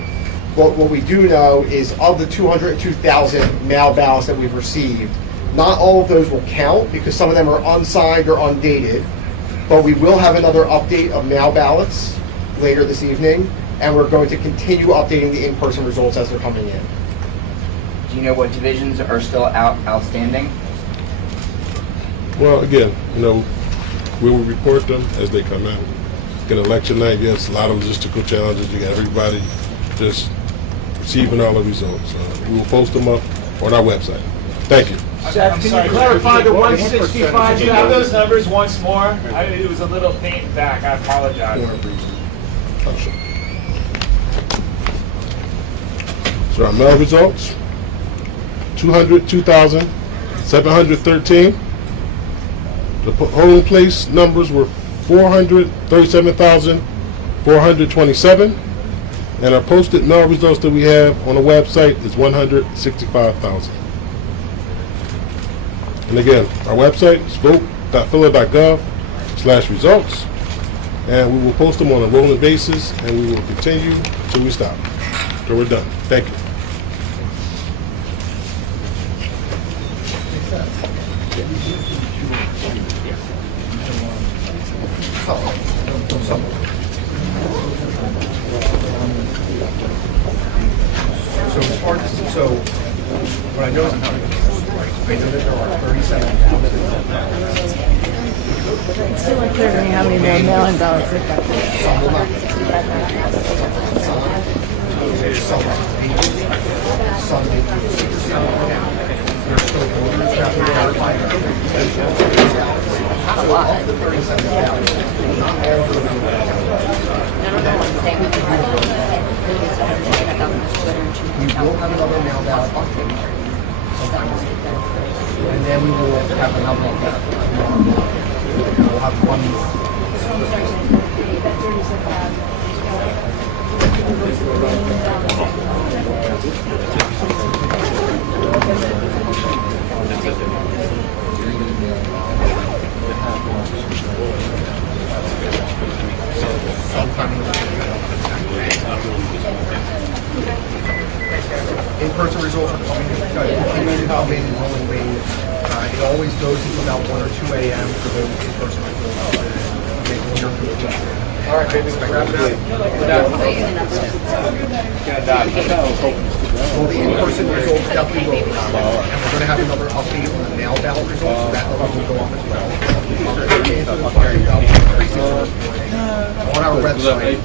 But what we do know is of the 202,000 mail ballots that we've received, not all of those will count because some of them are unsigned or undated. But we will have another update of mail ballots later this evening, and we're going to continue updating the in-person results as they're coming in. Do you know what divisions are still outstanding? Well, again, we will report them as they come in. Get election night, yes, a lot of logistical challenges. You got everybody just receiving all the results. We will post them up on our website. Thank you. Seth, can you clarify the 165? Can you give those numbers once more? It was a little faint back. I apologize. So our mail results, 202,713. The polling place numbers were 437,427. And our posted mail results that we have on the website is 165,000. And again, our website is vote.phila.gov/results, and we will post them on a rolling basis, and we will continue until we stop. So we're done. Thank you. So as far as what I know is I know that there are 37,000. It's still unclear to me how many more mail-in ballots we've got. Not a lot. Of the 37,000, not all of them. We will have another mail ballot update. And then we will have another one. We'll have one. In-person results are coming in, rolling wave It always goes until about 1 or 2 a.m. for those in-person results. All right, baby, let's wrap it up. Well, the in-person results definitely will come, and we're going to have another update on the mail ballot results, so that will go up as well. On our website.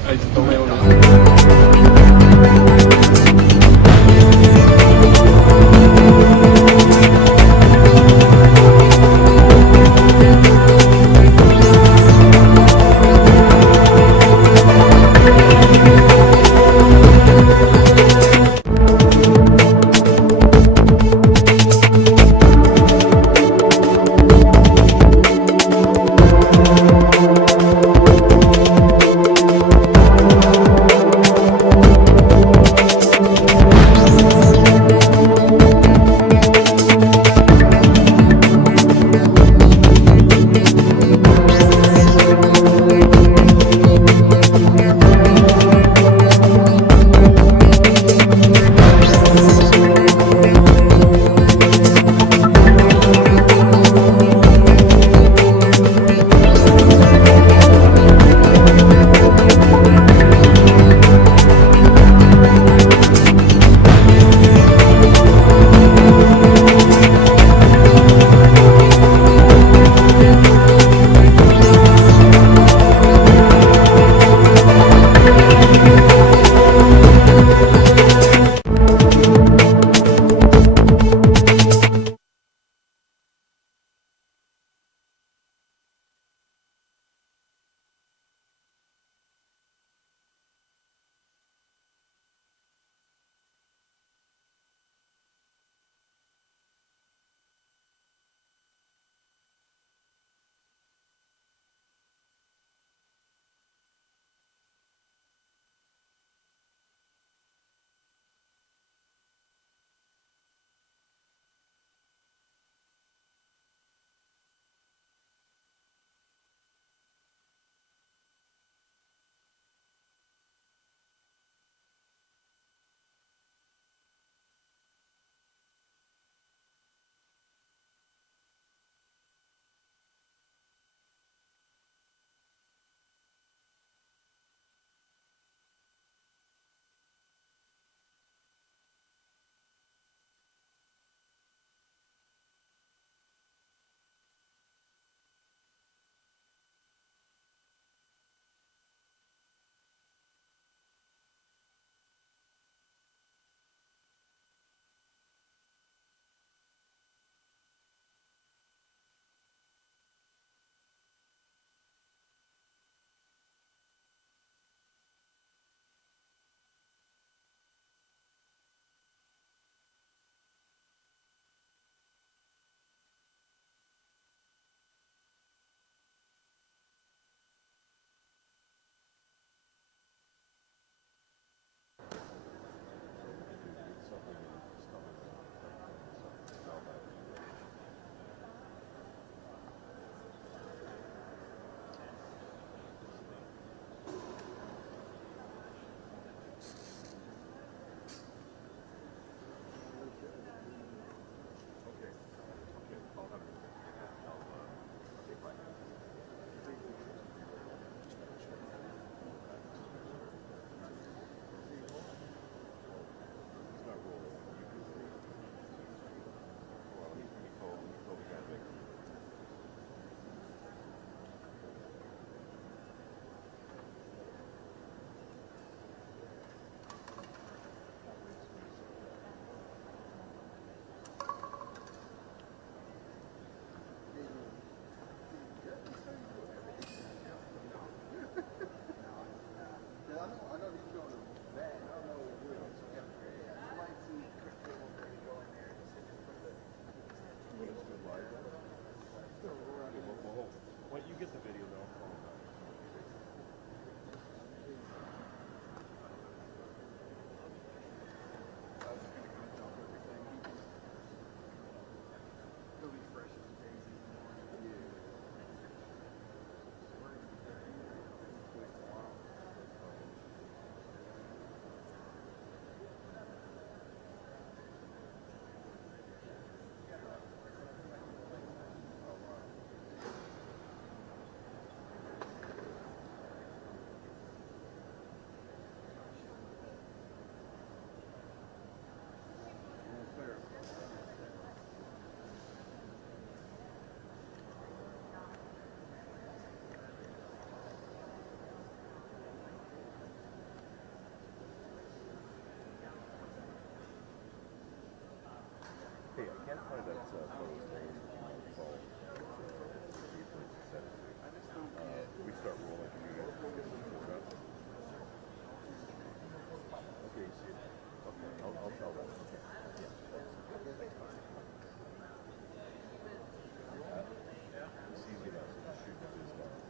We start rolling. Okay, you see it. Okay, I'll tell them. Okay. Yeah. Thanks, Mike. It's easy enough to just shoot this down.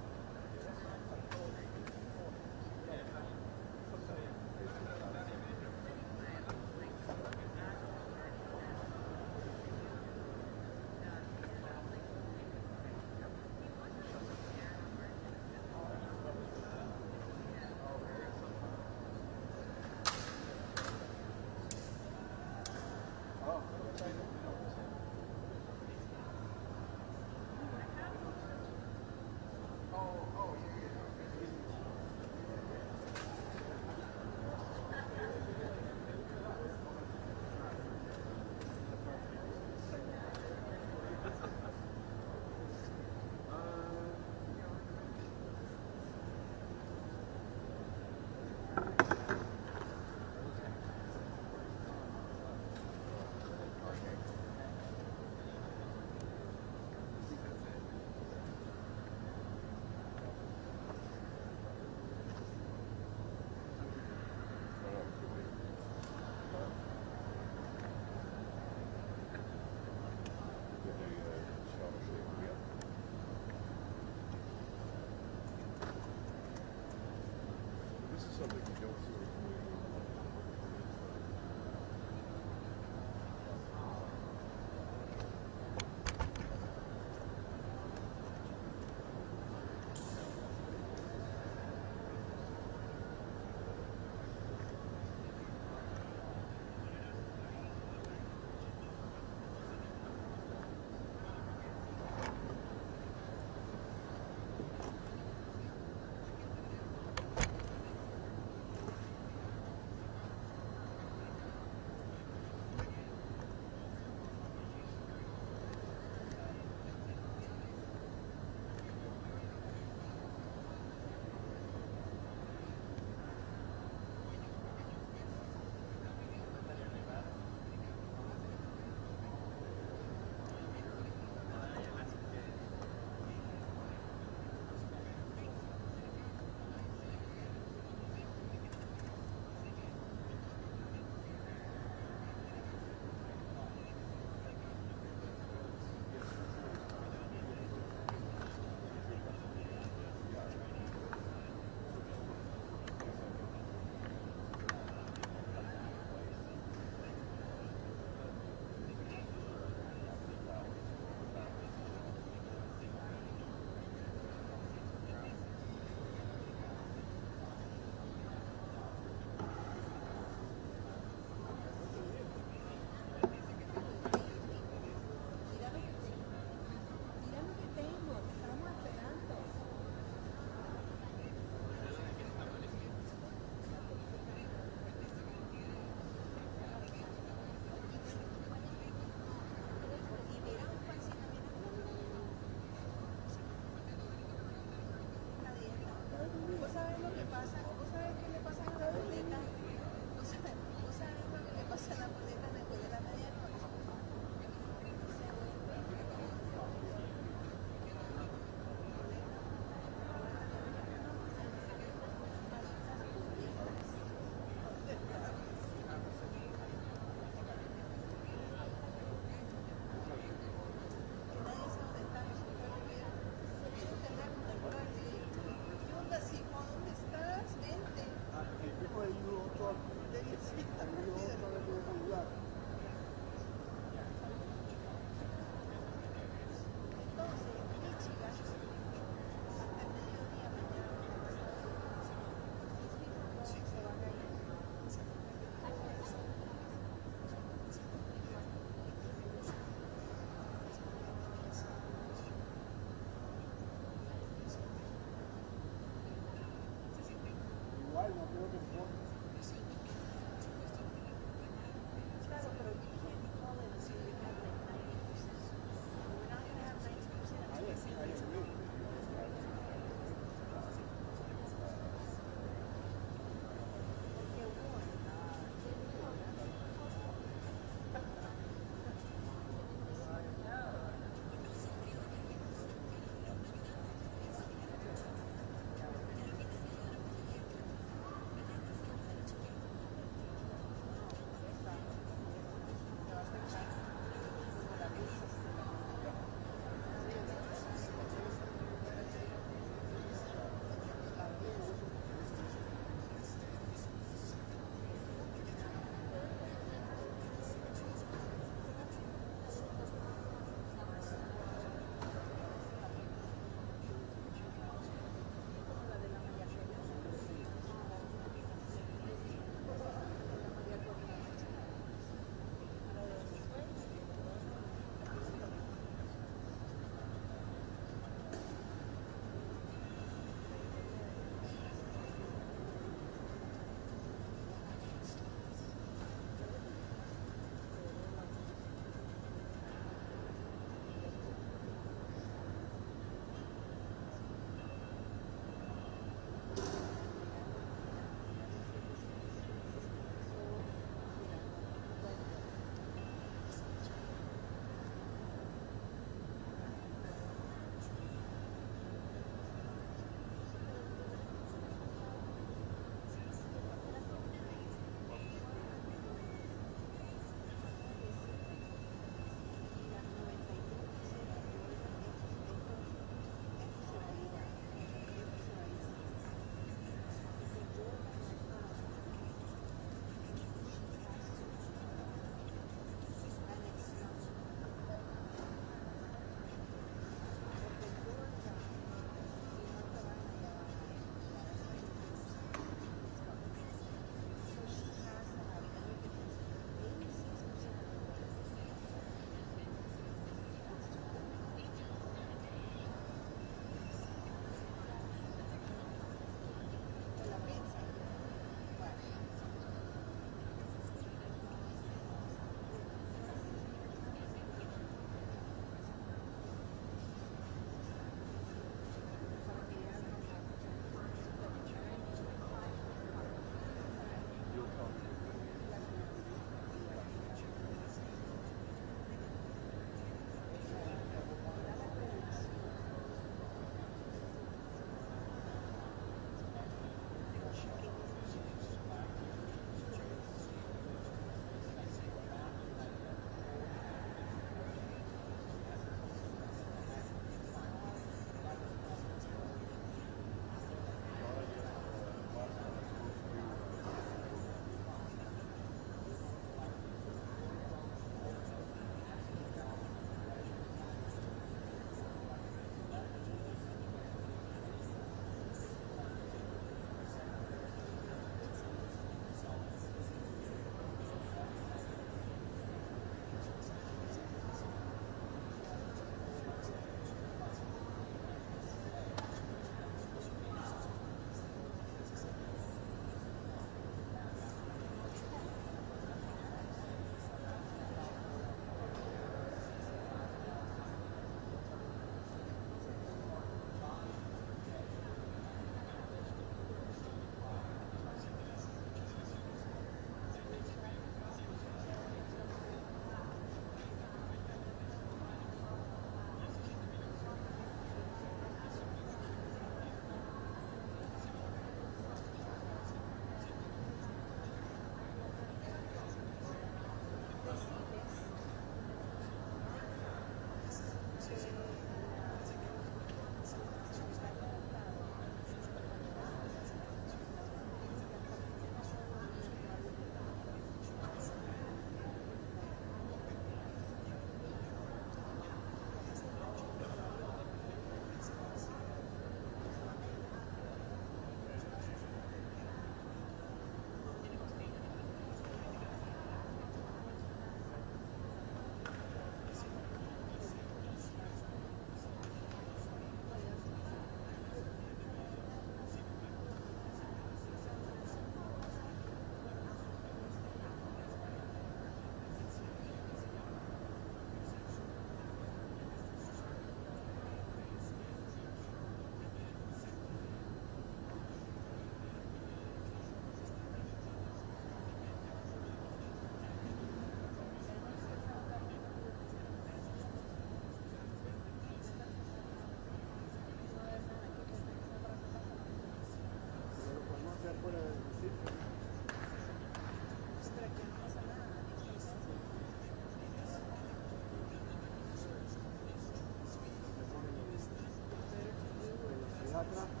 talk about.